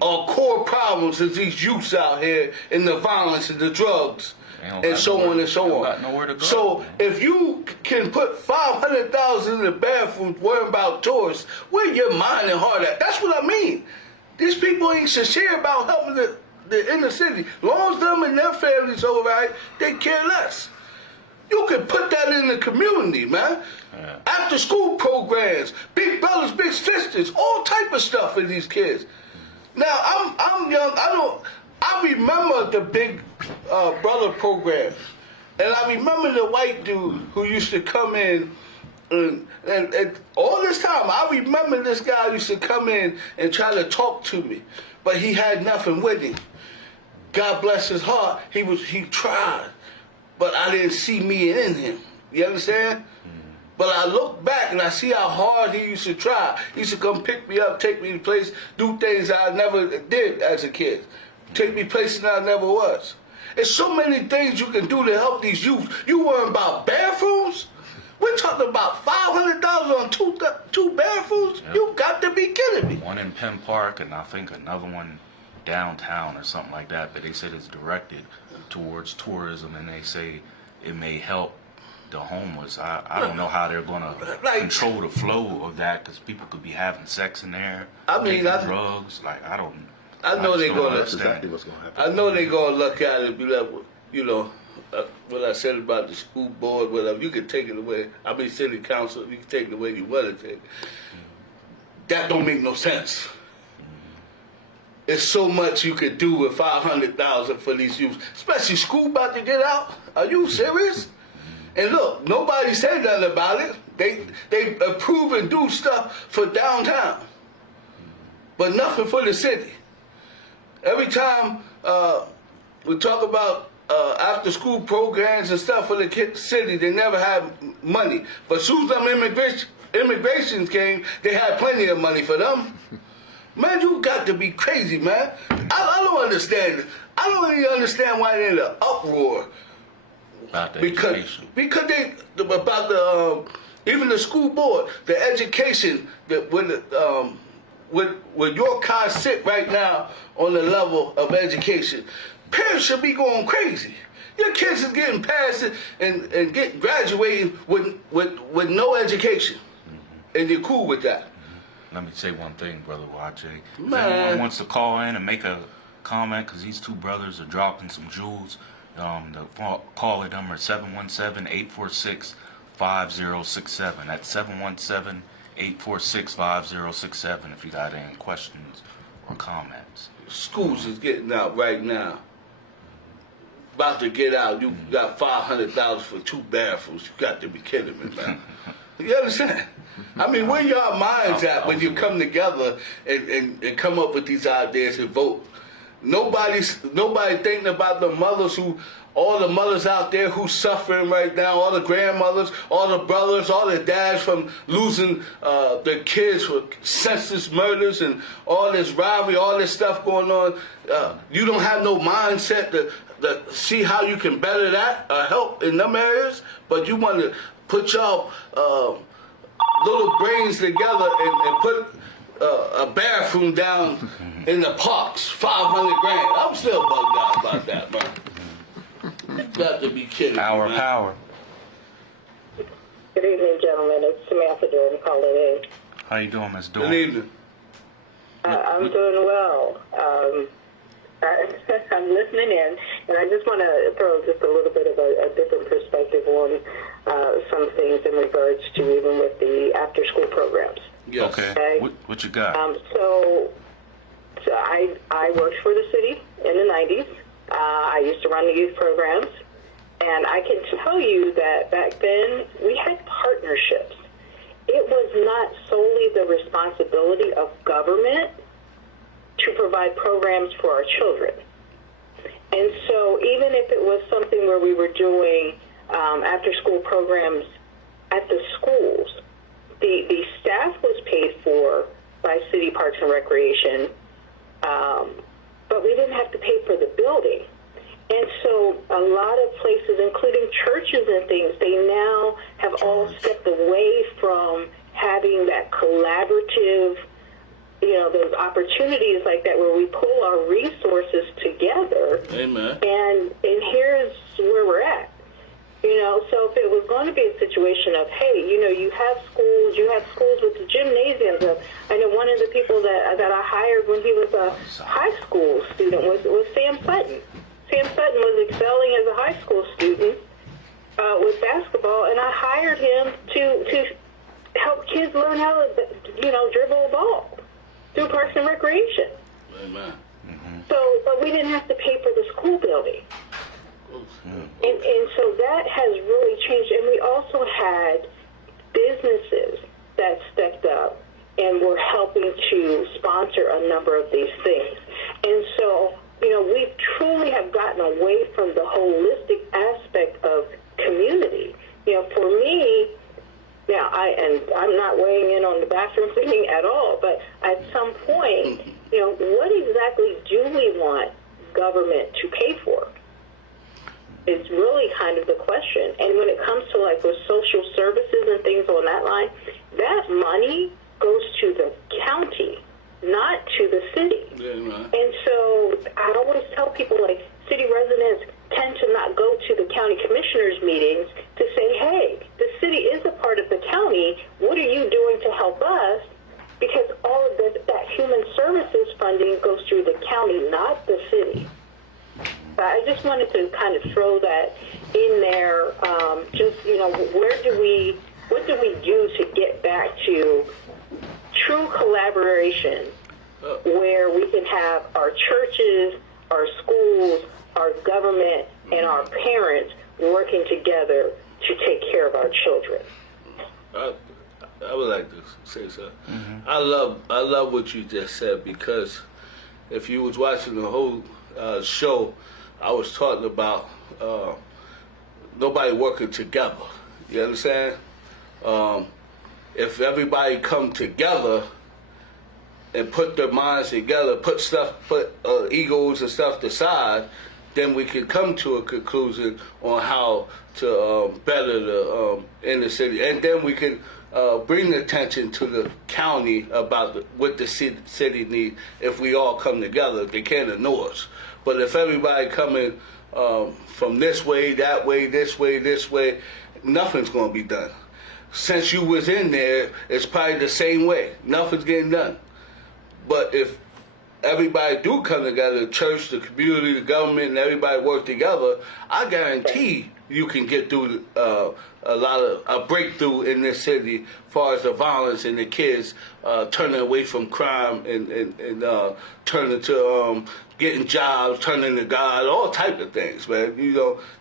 Our core problems is these youths out here and the violence and the drugs and so on and so on. Nowhere to go. So if you can put $500,000 in the bathroom worrying about tourists, where your mind and heart at? That's what I mean. These people ain't sincere about helping the inner city. As long as them and their families all right, they care less. You can put that in the community, man. Yeah. After school programs, big brothers, big sisters, all type of stuff for these kids. Now I'm young. I remember the big brother programs, and I remember the white dude who used to come in, and all this time I remember this guy used to come in and try to talk to me, but he had nothing with him. God bless his heart. He tried. But I didn't see me in him. You understand? But I look back and I see how hard he used to try. He used to come pick me up, take me to place, do things I never did as a kid. Take me places I never was. There's so many things you can do to help these youth. You worrying about bathrooms? We're talking about $500 on two bathrooms? Yep. You got to be kidding me. One in Penn Park and I think another one downtown or something like that, but they said it's directed towards tourism, and they say it may help the homeless. I don't know how they're going to control the flow of that, because people could be having sex in there, taking drugs. Like, I know they're going to. That's exactly what's going to happen. I know they're going to look at it and be like, you know, what I said about the school board, whatever, you can take it away. I mean, city council, you can take it away you want to take it. That don't make no sense. There's so much you could do with $500,000 for these youth, especially school about to get out. Are you serious? And look, nobody said nothing about it. They approve and do stuff for downtown, but nothing for the city. Every time we talk about after school programs and stuff for the city, they never have money. But as soon as them immigrations came, they had plenty of money for them. Man, you got to be crazy, man. I don't understand. I don't really understand why they're in an uproar. About the because education. about the even the school board, the education that where your car sit right now on the level of education, parents should be going crazy. Your kids is getting past it and graduating with no education, and you're cool with that. Let me say one thing, Brother Wache. If Man. anyone wants to call in and make a comment, because these two brothers are dropping some jewels, the call number is 717-846-5067. That's 717-846-5067 if you got any questions or comments. Schools is getting out right now. About to get out. You got $500 for 2 bathrooms. You got to be kidding me, man. You understand? I mean, where your minds at when you come together and come up with these ideas and vote? Nobody thinking about the mothers all the mothers out there who's suffering right now, all the grandmothers, all the brothers, all the dads from losing their kids for senseless murders and all this robbery, all this stuff going on. You don't have no mindset to see how you can better that or help in them areas, but you want to put y'all little brains together and put a bathroom down in the parks, $500,000. I'm still bugged out about that, man. You got to be kidding me, man. Power. Good evening, gentlemen. It's Samantha Durden calling in. How you doing, Miss Dawn? Good evening. I'm doing well. I'm listening in, and I just want to throw just a little bit of a different perspective on some things in regards to even with the after-school programs. Yes. Okay. What you got? So I worked for the city in the 90s. I used to run the youth programs, And I can tell you that back then we had partnerships. It was not solely the responsibility of government to provide programs for our children. And so even if it was something where we were doing after-school programs at the schools, the staff was paid for by City Parks and Recreation, but we didn't have to pay for the building. And so a lot of places, including churches and things, they now have all stepped away from having that collaborative, those opportunities like that where we pull our resources together. Amen. And here's where we're at. So if it was going to be a situation of, hey, you have schools with the gymnasiums. I know one of the people that I hired when he was a high school student was Sam Sutton. Sam Sutton was excelling as a high school student with basketball, and I hired him to help kids learn how to, dribble a ball through Parks and Recreation. Amen. So, but we didn't have to pay for the school building. And so that has really changed. And we also had businesses that stepped up and were helping to sponsor a number of these things. And so, we truly have gotten away from the holistic aspect of community. For me, now I'm not weighing in on the bathroom thing at all, but at some point, what exactly do we want government to pay for? It's really kind of the question. And when it comes to like with social services and things on that line, that money goes to the county, not to the city. Amen. And so I always tell people, like, city residents tend to not go to the county commissioners' meetings to say, hey, the city is a part of the county. What are you doing to help us? Because all of that human services funding goes through the county, not the city. But I just wanted to kind of throw that in there. What do we do to get back to true collaboration where we can have our churches, our schools, our government, and our parents working together to take care of our children? I would like to say something. I love what you just said, because if you was watching the whole show, I was talking about nobody working together. You understand? If everybody come together and put their minds together, put egos and stuff aside, then we can come to a conclusion on how to better the inner city, and then we can bring attention to the county about what the city needs. If we all come together, they can't ignore us. But if everybody coming from this way, that way, this way, nothing's going to be done. Since you was in there, it's probably the same way. Nothing's getting done. But if everybody do come together, the church, the community, the government, and everybody work together, I guarantee you can get through a breakthrough in this city as far as the violence and the kids turning away from crime and turning to getting jobs, turning to God, all type of things, man.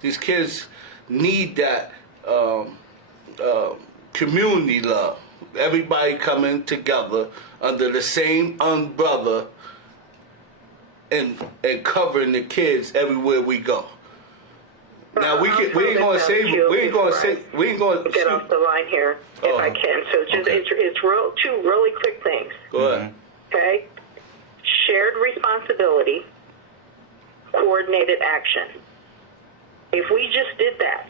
These kids need that community love. Everybody coming together under the same umbrella and covering the kids everywhere we go. Now we ain't gonna get off the line here if I can. So just okay. it's two really quick things. Go ahead. Okay, shared responsibility, coordinated action. If we just did that,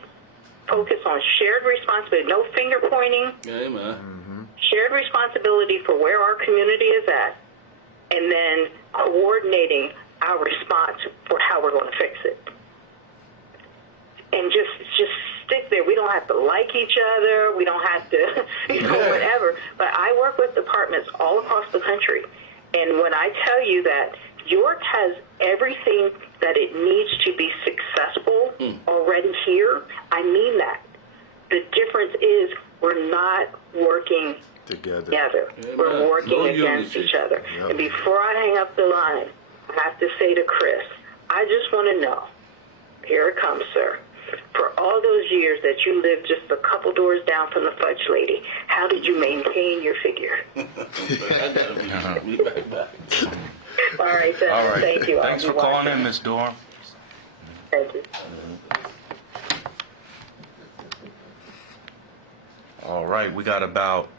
focus on shared responsibility, no finger pointing. Amen. Shared responsibility for where our community is at, and then coordinating our response for how we're going to fix it. And just stick there. We don't have to like each other. We don't have to, whatever. But I work with departments all across the country. And when I tell you that York has everything that it needs to be successful already here, I mean that. The difference is we're not working together. We're working against each other. Yep. And before I hang up the line, I have to say to Chris, I just want to know, here it comes, sir. For all those years that you lived just a couple doors down from the fudge lady, how did you maintain your figure? I gotta be right back. All right, then. All right. Thank you. Thanks for calling in, Miss Dorn. Thank you. All right, we got about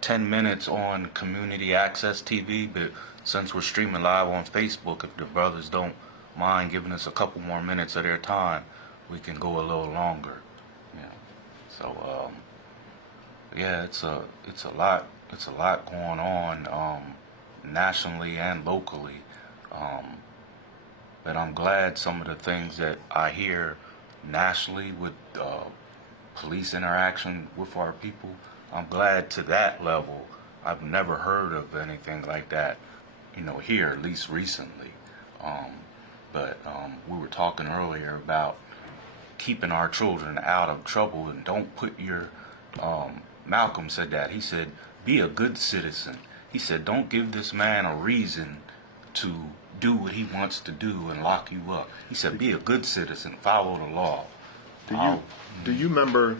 10 minutes on Community Access TV, but since we're streaming live on Facebook, if the brothers don't mind giving us a couple more minutes of their time, we can go a little longer. Yeah. So, yeah, it's a lot going on nationally and locally. But I'm glad some of the things that I hear nationally with police interaction with our people, I'm glad to that level. I've never heard of anything like that, here, at least recently. But we were talking earlier about keeping our children out of trouble, and don't put your, Malcolm said that. He said, be a good citizen. He said, don't give this man a reason to do what he wants to do and lock you up. He said, be a good citizen, follow the law. Do you remember,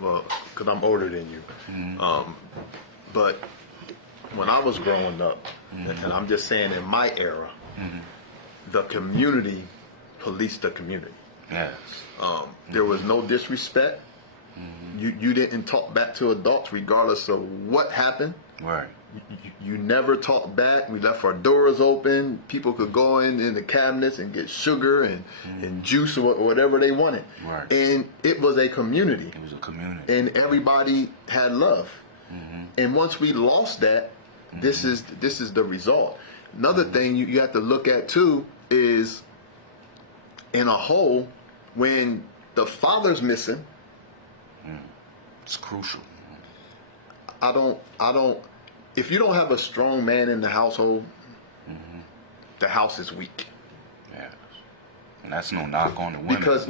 well, because I'm older than you, but when I was growing up, and I'm just saying in my era, the community policed the community. Yes. There was no disrespect. You didn't talk back to adults regardless of what happened. Right. You never talked back. We left our doors open. People could go in the cabinets and get sugar and juice or whatever they wanted. Right. And it was a community. It was a community. And everybody had love. And once we lost that, this is the result. Another thing you have to look at too is, in a whole, when the father's missing, it's crucial. I don't. If you don't have a strong man in the household, the house is weak. Yes. And that's no knock on the women. Because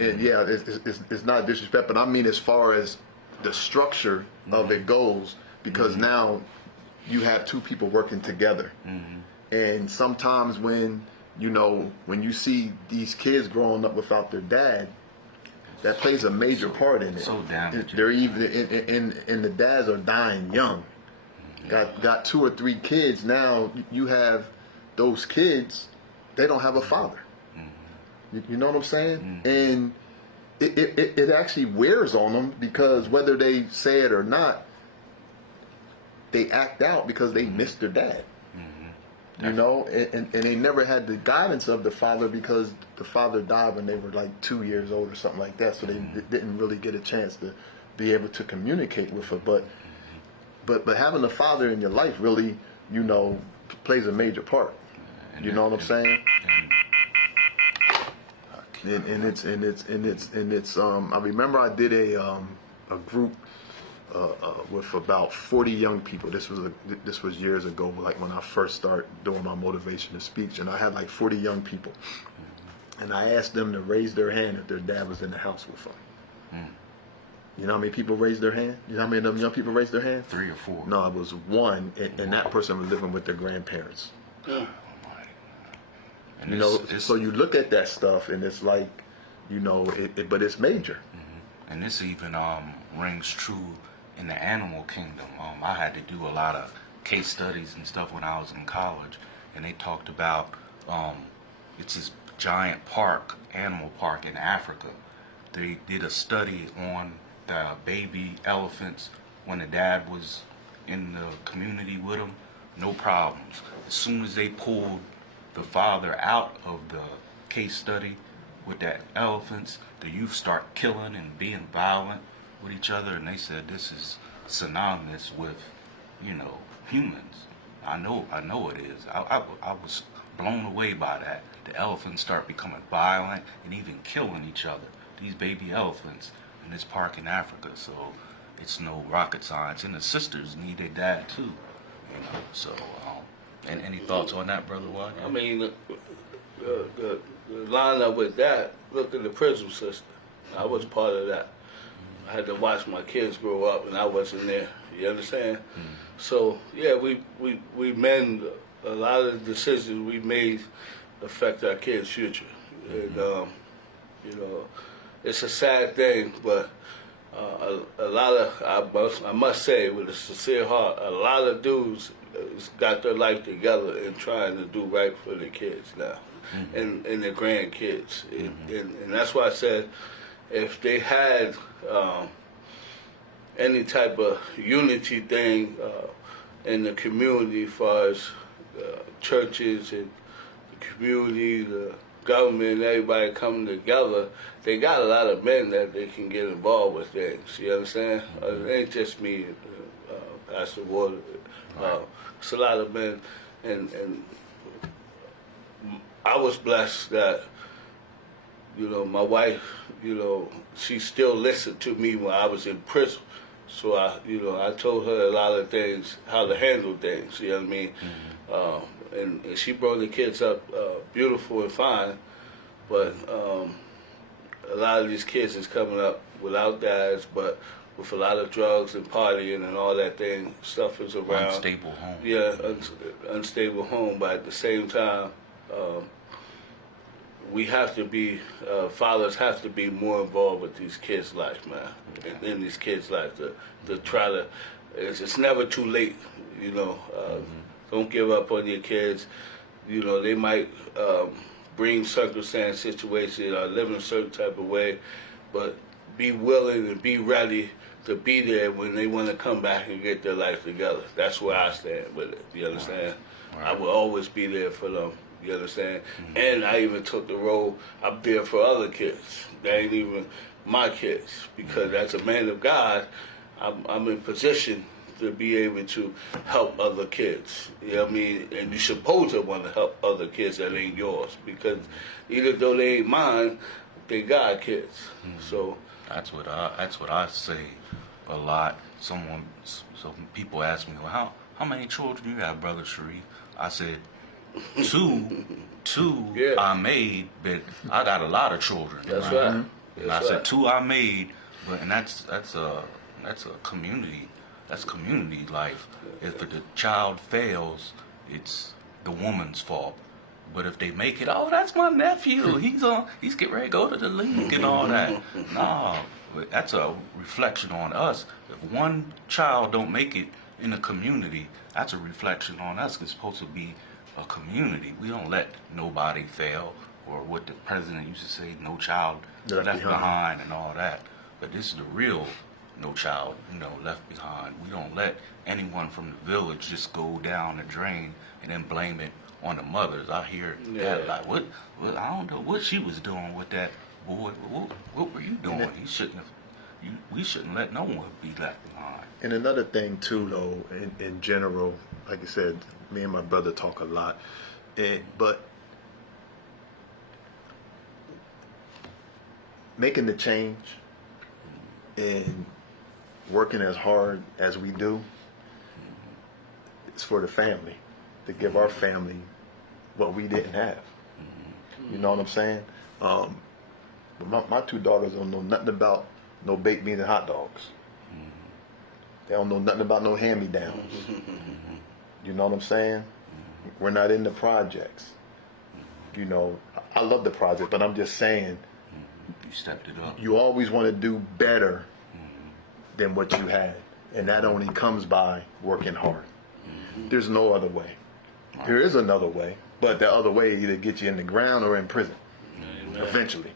it's not disrespect, but I mean as far as the structure of it goes, because now you have two people working together, and sometimes when you see these kids growing up without their dad, that plays a major part in it. So damaging. They're even and the dads are dying young. Got 2 or 3 kids now. You have those kids, they don't have a father. You know what I'm saying? And it actually wears on them, because whether they say it or not, they act out because they miss their dad. And they never had the guidance of the father, because the father died when they were like 2 years old or something like that. So they didn't really get a chance to be able to communicate with her. But having a father in your life really, plays a major part. You know what I'm saying? And it's I remember I did a group with about 40 young people. This was years ago, like when I first started doing my motivational speech, and I had like 40 young people, and I asked them to raise their hand if their dad was in the house with them. You know how many people raised their hand? You know how many of them young people raised their hand? 3 or 4. No, it was 1, and that person was living with their grandparents. And so you look at that stuff, and it's like, but it's major. And this even rings true in the animal kingdom. I had to do a lot of case studies and stuff when I was in college, and they talked about it's this giant animal park in Africa. They did a study on the baby elephants when the dad was in the community with them, no problems. As soon as they pulled the father out of the case study with the elephants, the youth start killing and being violent with each other, and they said this is synonymous with, humans. I know it is. I was blown away by that. The elephants start becoming violent and even killing each other. These baby elephants in this park in Africa. So it's no rocket science, and the sisters need their dad too. So and any thoughts on that, Brother Watt? I mean, the line up with that, look at the prison system. I was part of that. I had to watch my kids grow up, and I wasn't there. You understand? So yeah, we men, a lot of the decisions we made affect our kids' future, and You know, it's a sad thing, but a lot of, I must say with a sincere heart, a lot of dudes got their life together and trying to do right for their kids now, and their grandkids, and that's why I said if they had any type of unity thing in the community, as far as churches and the community, the government, everybody coming together, they got a lot of men that they can get involved with things. You understand? It ain't just me, Pastor Water. It's a lot of men, and I was blessed that, you know, my wife, you know, she still listened to me when I was in prison. So I told her a lot of things, how to handle things. You know what I mean? And she brought the kids up beautiful and fine, but a lot of these kids is coming up without dads, but with a lot of drugs and partying and all that thing. Stuff is around. Unstable home. Yeah, unstable home. But at the same time, we have to be, fathers have to be more involved with these kids' life, man. In these kids' life, to try to, it's never too late, you know. Don't give up on your kids. You know, they might bring circumstance, situation, or live in a certain type of way, but be willing and be ready to be there when they want to come back and get their life together. That's where I stand with it. You understand? Right. I will always be there for them. You understand? And I even took the role, I'm there for other kids. They ain't even my kids, because as a man of God, I'm in position to be able to help other kids. You know what I mean? And you're supposed to want to help other kids that ain't yours, because even though they ain't mine, they God kids. So that's what I say a lot. So people ask me, well, how many children do you have, Brother Shareef? I said, two Yeah. I made, but I got a lot of children. that's right? right. And I said two I made, but and that's a community. That's community life. If the child fails, it's the woman's fault. But if they make it, oh, that's my nephew. He's getting ready to go to the league and all that. No, that's a reflection on us. If one child don't make it in the community, that's a reflection on us. It's supposed to be a community. We don't let nobody fail, or what the president used to say, no child left behind and all that. But this is the real no child, left behind. We don't let anyone from the village just go down the drain and then blame it on the mothers. I hear that like, what? I don't know what she was doing with that boy. What were you doing? We shouldn't let no one be left behind. And another thing too, though, in general, like I said, me and my brother talk a lot, but making the change and working as hard as we do, it's for the family, to give our family what we didn't have. You know what I'm saying? My two daughters don't know nothing about no baked beans and hot dogs. They don't know nothing about no hand-me-downs. You know what I'm saying? We're not in the projects. I love the project, but I'm just saying, you stepped it up. You always want to do better than what you had, and that only comes by working hard. There's no other way. There is another way, but the other way either get you in the ground or in prison. Amen. Eventually.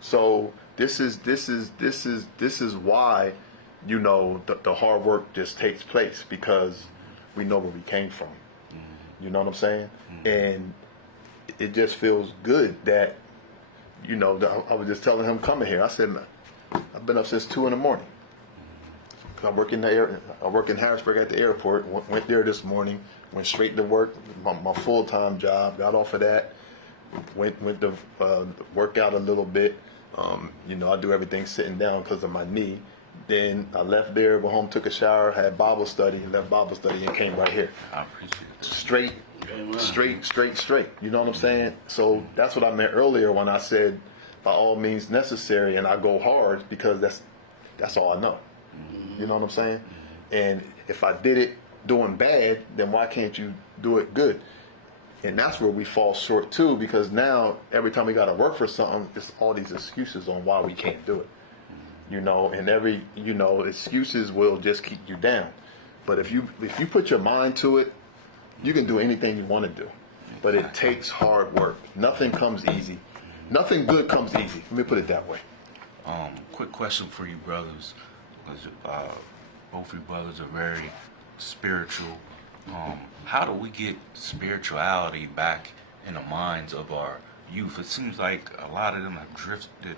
So this is why the hard work just takes place, because we know where we came from. You know what I'm saying? And it just feels good that I was just telling him coming here. I said, I've been up since 2 a.m. I work in Harrisburg at the airport. Went there this morning. Went straight to work, my full-time job. Got off of that. Went to work out a little bit. I do everything sitting down because of my knee. Then I left there, went home, took a shower, had Bible study, left Bible study, and came right here. I appreciate it. Straight. You know what I'm saying? So that's what I meant earlier when I said, by all means necessary, and I go hard because that's all I know. You know what I'm saying? And if I did it doing bad, then why can't you do it good? And that's where we fall short too, because now every time we got to work for something, it's all these excuses on why we can't do it. And every, excuses will just keep you down. But if you put your mind to it, you can do anything you want to do. But it takes hard work. Nothing comes easy. Nothing good comes easy. Let me put it that way. Quick question for you brothers, because both of you brothers are very spiritual. How do we get spirituality back in the minds of our youth? It seems like a lot of them have drifted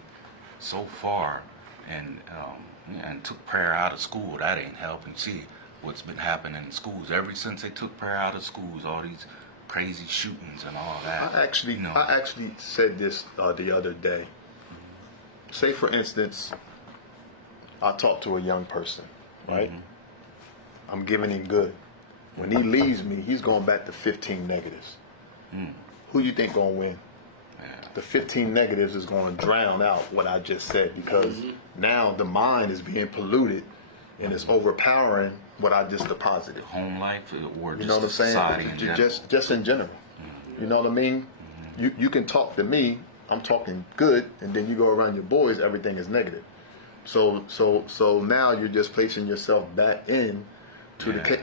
so far and took prayer out of school. That ain't helping. See what's been happening in schools ever since they took prayer out of schools, all these crazy shootings and all that. I actually said this the other day. Say, for instance, I talk to a young person, right? I'm giving him good. When he leaves me, he's going back to 15 negatives. Who you think going to win? Yeah. The 15 negatives is going to drown out what I just said, because now the mind is being polluted and it's overpowering what I just deposited. Home life or you know what I'm saying? Society in general. Just in general. You know what I mean? You can talk to me, I'm talking good, and then you go around your boys, everything is negative. So now you're just placing yourself back in to the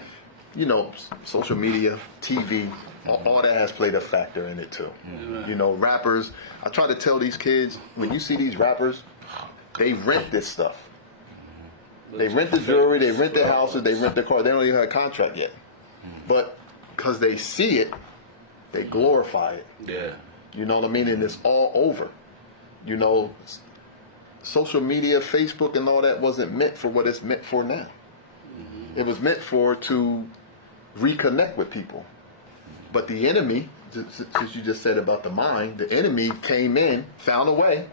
social media, TV, all that has played a factor in it too. Rappers, I try to tell these kids, when you see these rappers, they rent this stuff. They rent the jewelry, they rent their houses, they rent their car. They don't even have a contract yet. But because they see it, they glorify it. Yeah. You know what I mean? And it's all over. Social media, Facebook and all that wasn't meant for what it's meant for now. It was meant to reconnect with people. But the enemy, since you just said about the mind, the enemy came in, found a way,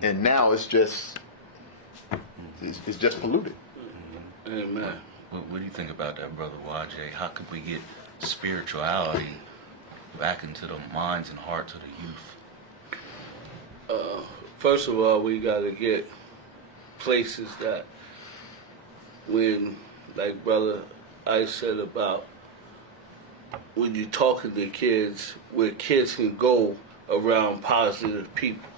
and now it's just polluted. Amen. What do you think about that, Brother YJ? How could we get spirituality back into the minds and hearts of the youth? First of all, we got to get places that when, like Brother I said about when you're talking to kids, where kids can go around positive people.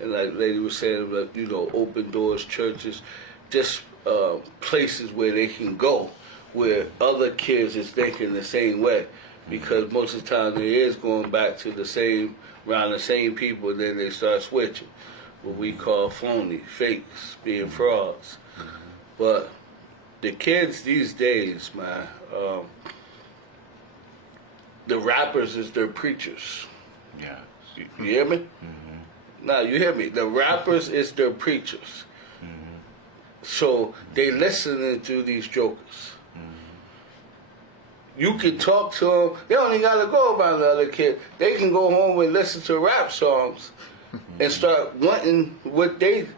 And like Lady was saying about, open doors, churches, just places where they can go, where other kids is thinking the same way. Because most of the time they is going back to around the same people, and then they start switching. What we call phony, fakes, being frauds. But the kids these days, man, the rappers is their preachers. Yeah. You hear me? Nah, you hear me? The rappers is their preachers. So they listening to these jokers. You can talk to them. They don't even got to go around the other kid. They can go home and listen to rap songs and start wanting what they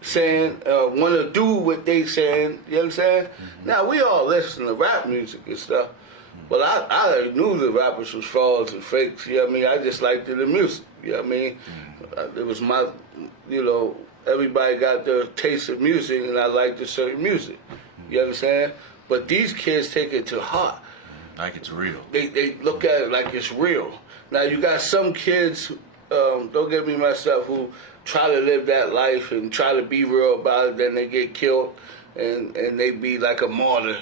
saying, want to do what they saying. You know what I'm saying? Now, we all listen to rap music and stuff. But I knew the rappers was frauds and fakes. You know what I mean? I just liked the music. You know what I mean? It was my, everybody got their taste of music, and I liked the certain music. You understand? But these kids take it to heart. Like it's real. They look at it like it's real. Now, you got some kids, don't get me messed up, who try to live that life and try to be real about it, then they get killed, and they be like a martyr,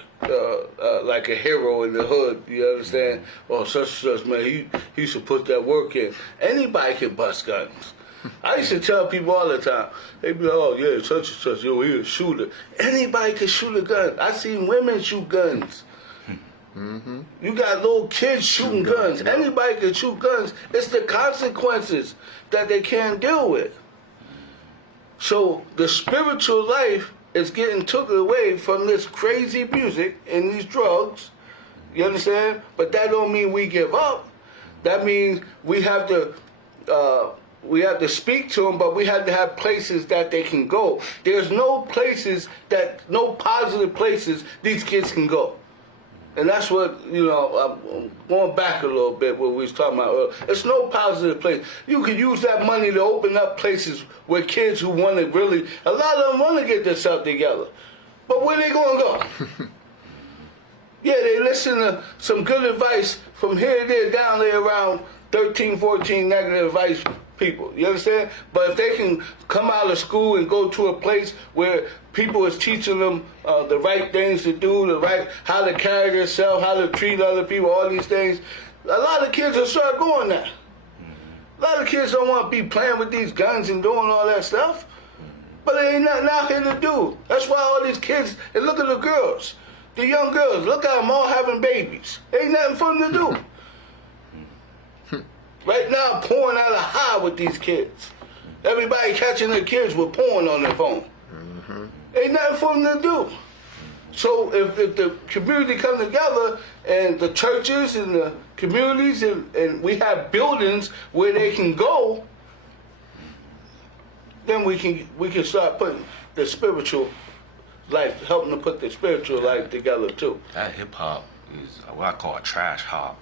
like a hero in the hood, you understand? Oh, such and such, man, he should put that work in. Anybody can bust guns. I used to tell people all the time, they be like, oh yeah, such and such, he a shooter. Anybody can shoot a gun. I seen women shoot guns. You got little kids shooting guns. Anybody can shoot guns. It's the consequences that they can't deal with. So the spiritual life is getting took away from this crazy music and these drugs. You understand? But that don't mean we give up. That means we have to speak to them, but we have to have places that they can go. There's no positive places these kids can go. And that's what, I'm going back a little bit what we was talking about earlier. It's no positive place. You could use that money to open up places where kids who want to really, a lot of them want to get themselves together. But where they going to go? Yeah, they listen to some good advice from here, there, down there around 13, 14 negative advice people. You understand? But if they can come out of school and go to a place where people is teaching them the right things to do, how to carry themselves, how to treat other people, all these things, a lot of kids will start going there. A lot of kids don't want to be playing with these guns and doing all that stuff. But there ain't nothing out here to do. That's why all these kids, and look at the girls, the young girls, look at them all having babies. Ain't nothing for them to do. Right now, I'm pouring out a high with these kids. Everybody catching their kids with porn on their phone. Ain't nothing for them to do. So if the community come together and the churches and the communities and we have buildings where they can go, then we can start putting the spiritual life, helping to put the spiritual life together too. That hip hop is what I call a trash hop.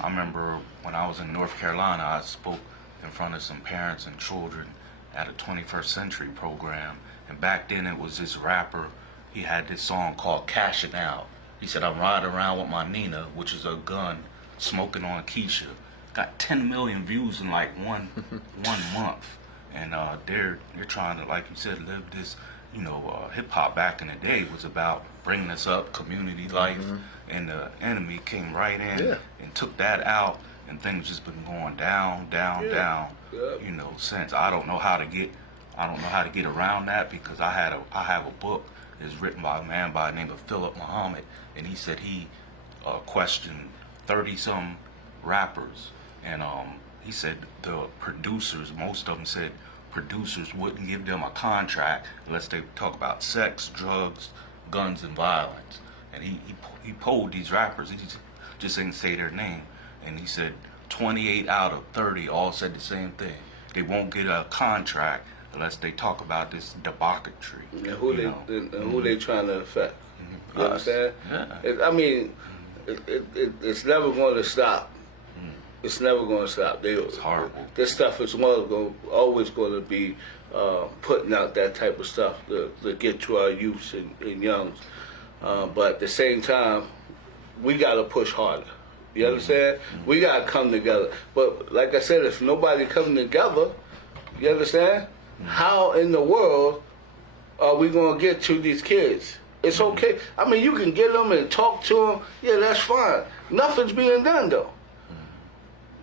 I remember when I was in North Carolina, I spoke in front of some parents and children at a 21st Century program, and back then it was this rapper. He had this song called Cashing Out. He said, I'm riding around with my Nina, which is a gun, smoking on Keisha. Got 10 million views in like one month. And they're trying to, like you said, live this, hip hop back in the day was about bringing us up, community life, and the enemy came right in and took that out, and things just been going down, since. I don't know how to get around that, because I have a book that's written by a man by the name of Philip Muhammad, and he said he questioned 30-some rappers, and he said the producers, most of them said producers wouldn't give them a contract unless they talk about sex, drugs, guns, and violence. And he polled these rappers. He just didn't say their name. And he said 28 out of 30 all said the same thing. They won't get a contract unless they talk about this debauchery. And who they trying to affect. You understand? Yeah. It's never going to stop. It's never going to stop. It's horrible. This stuff is always going to be putting out that type of stuff to get to our youths and youngs. But at the same time, we got to push harder. You understand? We got to come together. But like I said, if nobody coming together, you understand? How in the world are we going to get to these kids? It's okay. I mean, you can get them and talk to them. Yeah, that's fine. Nothing's being done, though.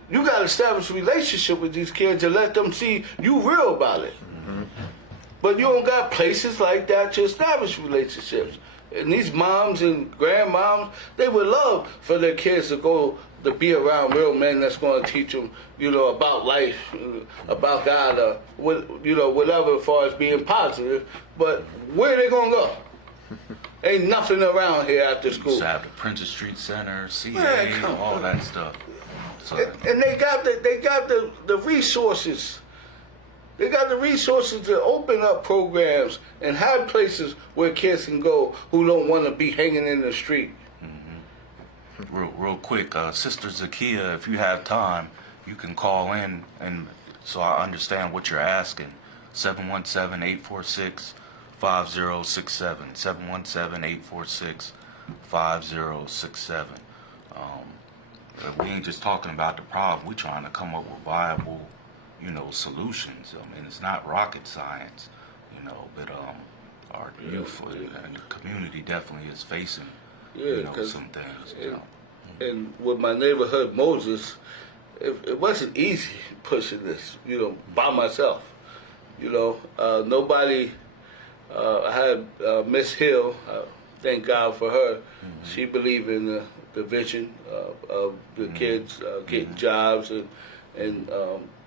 You got to establish a relationship with these kids and let them see you real about it. But you don't got places like that to establish relationships. And these moms and grandmoms, they would love for their kids to go to be around real men that's going to teach them, about life, about God, whatever as far as being positive. But where are they going to go? Ain't nothing around here after school. You have the Princess Street Center, CA, all that stuff. So, and they got the resources. They got the resources to open up programs and have places where kids can go who don't want to be hanging in the street. Real quick, Sister Sakia, if you have time, you can call in, and so I understand what you're asking. 717-846-5067. 717-846-5067. We ain't just talking about the problem. We're trying to come up with viable, solutions. I mean, it's not rocket science, but our youth and the community definitely is facing, some things. And with my neighborhood, Moses, it wasn't easy pushing this, by myself. Nobody. I had Miss Hill. Thank God for her. She believed in the vision of the kids getting jobs and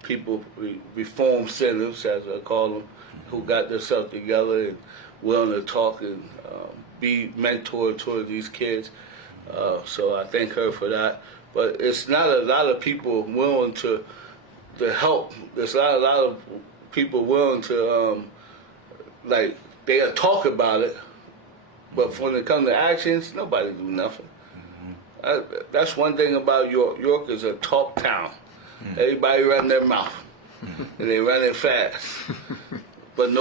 people, reform centers, as I call them, who got themselves together and willing to talk and be mentored toward these kids. So I thank her for that. But it's not a lot of people willing to help. There's not a lot of people willing to, they'll talk about it, but when it comes to actions, nobody do nothing. That's one thing about York. York is a talk town. Everybody run their mouth, and they run it fast. But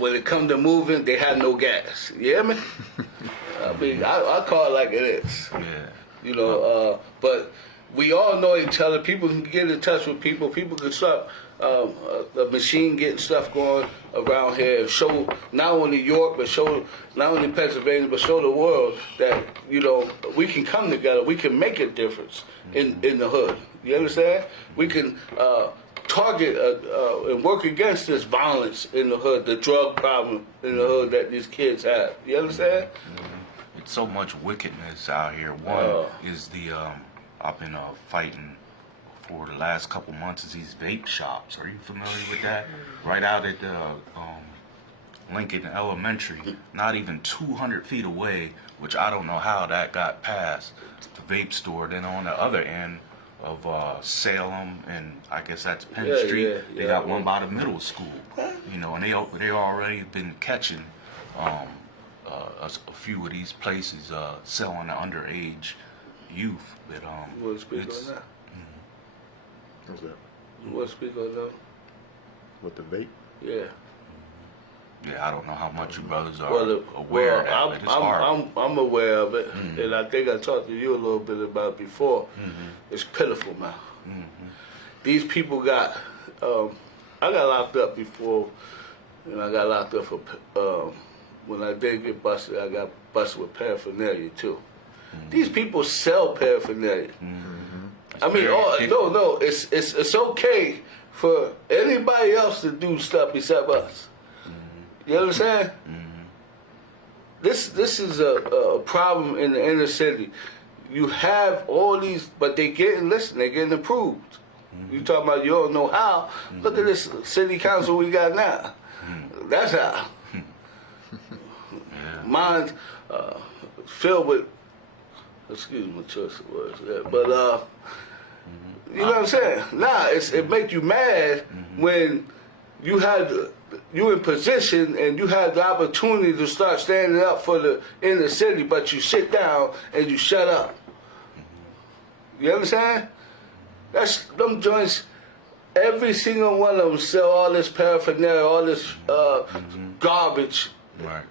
when it comes to moving, they have no gas. You hear me? I mean, I call it like it is. Yeah. You know, but we all know each other. People can get in touch with people. People can start the machine getting stuff going around here and show not only New York, but show not only Pennsylvania, but show the world that, you know, we can come together. We can make a difference in the hood. You understand? We can target and work against this violence in the hood, the drug problem in the hood that these kids have. You understand? It's so much wickedness out here. One is the I've been fighting for the last couple months is these vape shops. Are you familiar with that? Right out at the Lincoln Elementary, not even 200 feet away, which I don't know how that got past the vape store. Then on the other end of Salem, and I guess that's Penn Street, they got one by the middle school. You know, and they already been catching a few of these places selling to underage youth. But You want to speak on that? What's that? You want to speak on that? With the vape? Yeah. Yeah, I don't know how much you brothers are Well, aware of that, but it's hard. I'm aware of it, and I think I talked to you a little bit about it before. It's pitiful, man. These people got, I got locked up before, and I got locked up for, when I did get busted, I got busted with paraphernalia too. These people sell paraphernalia. I mean, no, it's okay for anybody else to do stuff except us. You understand? This is a problem in the inner city. You have all these, but they're getting approved. You talking about you don't know how? Look at this city council we got now. That's how. Mine's filled with, excuse my choice of words, but you know what I'm saying? Nah, it make you mad when you in position and you have the opportunity to start standing up for the inner city, but you sit down and you shut up. You understand? That's them joints. Every single one of them sell all this paraphernalia, all this garbage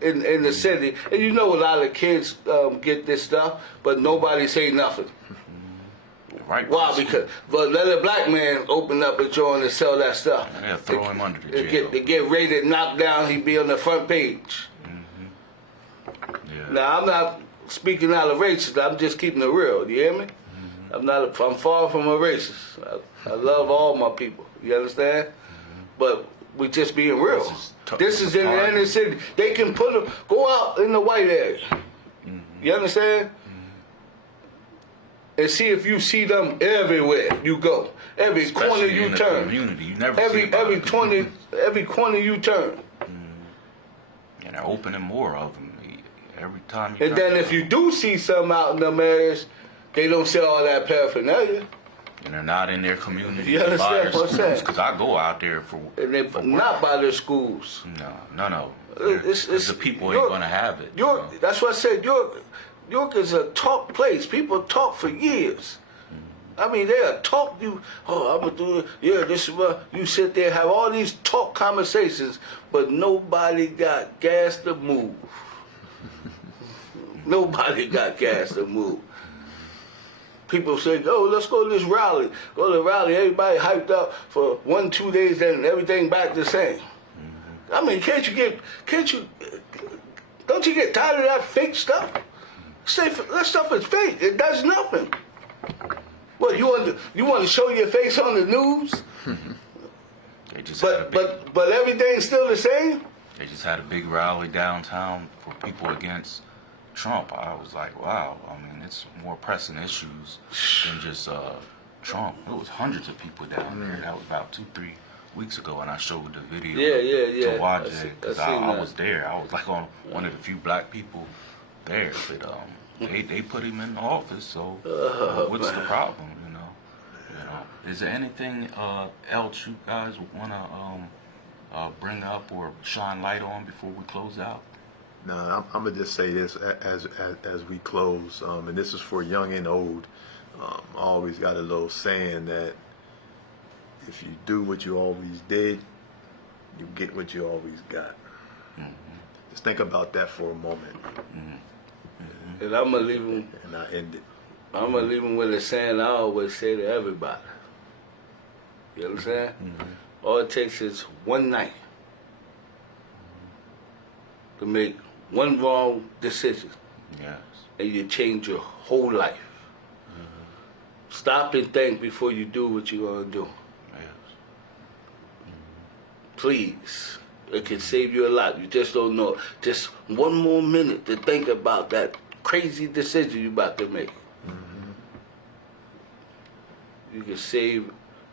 in the city. And you know a lot of kids get this stuff, but nobody say nothing. Right. Why? But let a black man open up a joint and sell that stuff. Yeah, throw him under the jail. They get raided, knocked down, he be on the front page. Yeah. Now, I'm not speaking out of racist, I'm just keeping it real, you hear me? I'm far from a racist. I love all my people, you understand? But we just being real. This is in the inner city. They can go out in the white area. You understand? And see if you see them everywhere you go. Every Especially corner you in the turn. community. You never every corner you turn. And they're opening more of them every time you And then if you do see some out in them areas, they don't sell all that paraphernalia. And they're not in their community. You understand what I'm saying? Because I go out there for And they're not by their schools. No. It's the people ain't going to have it. That's what I said. York is a talk place. People talk for years. I mean, they'll talk you. Oh, I'm gonna do it. Yeah, this is what you sit there, have all these talk conversations, but nobody got gas to move. Nobody got gas to move. People say, "Oh, let's go to this rally." Go to the rally. Everybody hyped up for 1-2 days, then everything back the same. I mean, don't you get tired of that fake stuff? That stuff is fake. It does nothing. What, you want to show your face on the news? But everything's still the same? They just had a big rally downtown for people against Trump. I was like, wow. I mean, it's more pressing issues than just Trump. There was hundreds of people down there. That was about 2-3 weeks ago, and I showed the video to Wajay because I was there. I was like on one of the few black people there. But they put him in the office, so what's the problem, you know? Is there anything else you guys want to bring up or shine light on before we close out? No, I'm gonna just say this as we close, and this is for young and old. I always got a little saying that if you do what you always did, you get what you always got. Just think about that for a moment. And I'm gonna leave them. And I end it. I'm gonna leave them with a saying I always say to everybody. You understand? All it takes is one night to make one wrong decision, Yes. and you change your whole life. Stop and think before you do what you're gonna do. Yes. Please. It can save you a lot. You just don't know. Just one more minute to think about that crazy decision you're about to make. You can save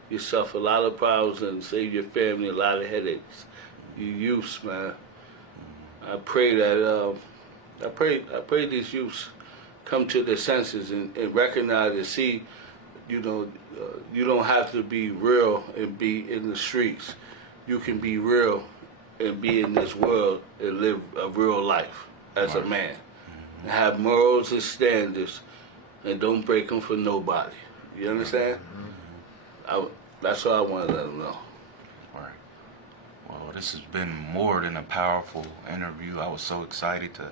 yourself a lot of problems and save your family a lot of headaches. You youths, man. I pray that I pray these youths come to their senses and recognize and see, you don't have to be real and be in the streets. You can be real and be in this world and live a real life as a man. And have morals and standards and don't break them for nobody. You understand? That's what I want to let them know. Right. Well, this has been more than a powerful interview. I was so excited to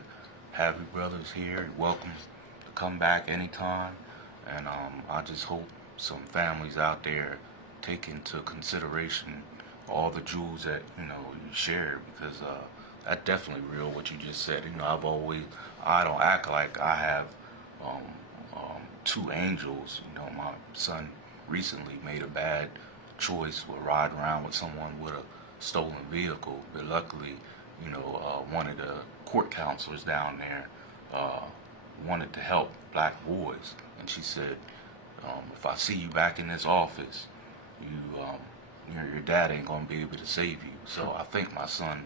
have you brothers here. Welcome to come back anytime. And I just hope some families out there take into consideration all the jewels that you shared, because that's definitely real what you just said. I don't act like I have two angels. My son recently made a bad choice with riding around with someone with a stolen vehicle, but luckily, one of the court counselors down there wanted to help black boys, and she said, if I see you back in this office, your dad ain't gonna be able to save you. So I think my son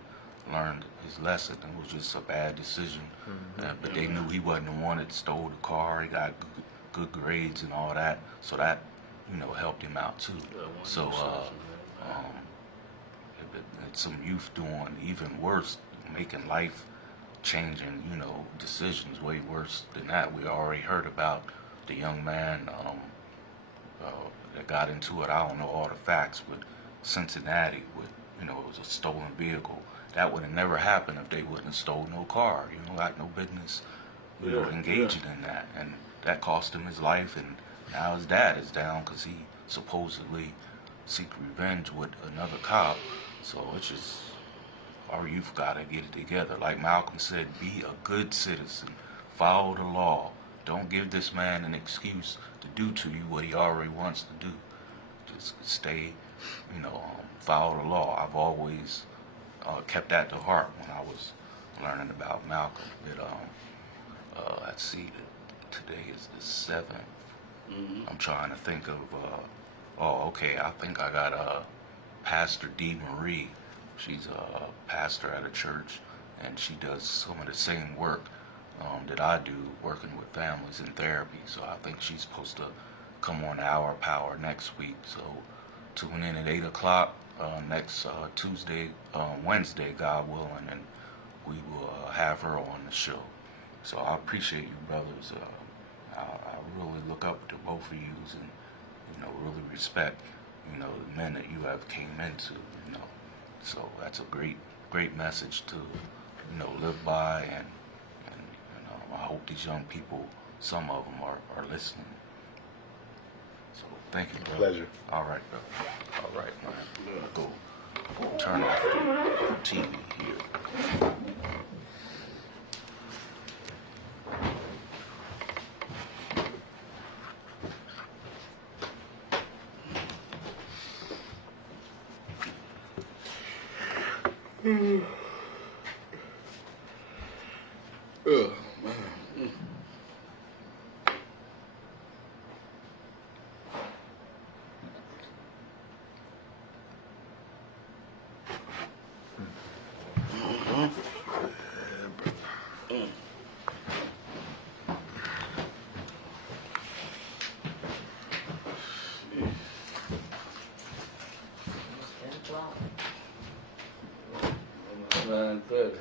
learned his lesson. It was just a bad decision, but they knew he wasn't the one that stole the car. He got good grades and all that, so that helped him out too. So some youth doing even worse, making life changing decisions way worse than that. We already heard about the young man that got into it. I don't know all the facts, but Cincinnati with it was a stolen vehicle. That would have never happened if they wouldn't have stole no car. Got no business engaging in that, and that cost him his life. And now his dad is down because he supposedly seek revenge with another cop. So it's just, our youth gotta get it together. Like Malcolm said, be a good citizen, follow the law. Don't give this man an excuse to do to you what he already wants to do. Just stay, follow the law. I've always kept that to heart when I was learning about Malcolm. But let's see, today is the 7th. I'm trying to think of, I think I got Pastor D. Marie. She's a pastor at a church, and she does some of the same work that I do, working with families in therapy. So I think she's supposed to come on Our Power next week. So tune in at 8 o'clock next Wednesday, God willing, and we will have her on the show. So I appreciate you, brothers. I really look up to both of you, and really respect the men that you have came into. So that's a great message to live by, and I hope these young people, some of them are listening. So thank you, brother. Pleasure. All right, brother. All right, man. Go turn off the TV here. Oh, man. It's 10 o'clock. 9:30.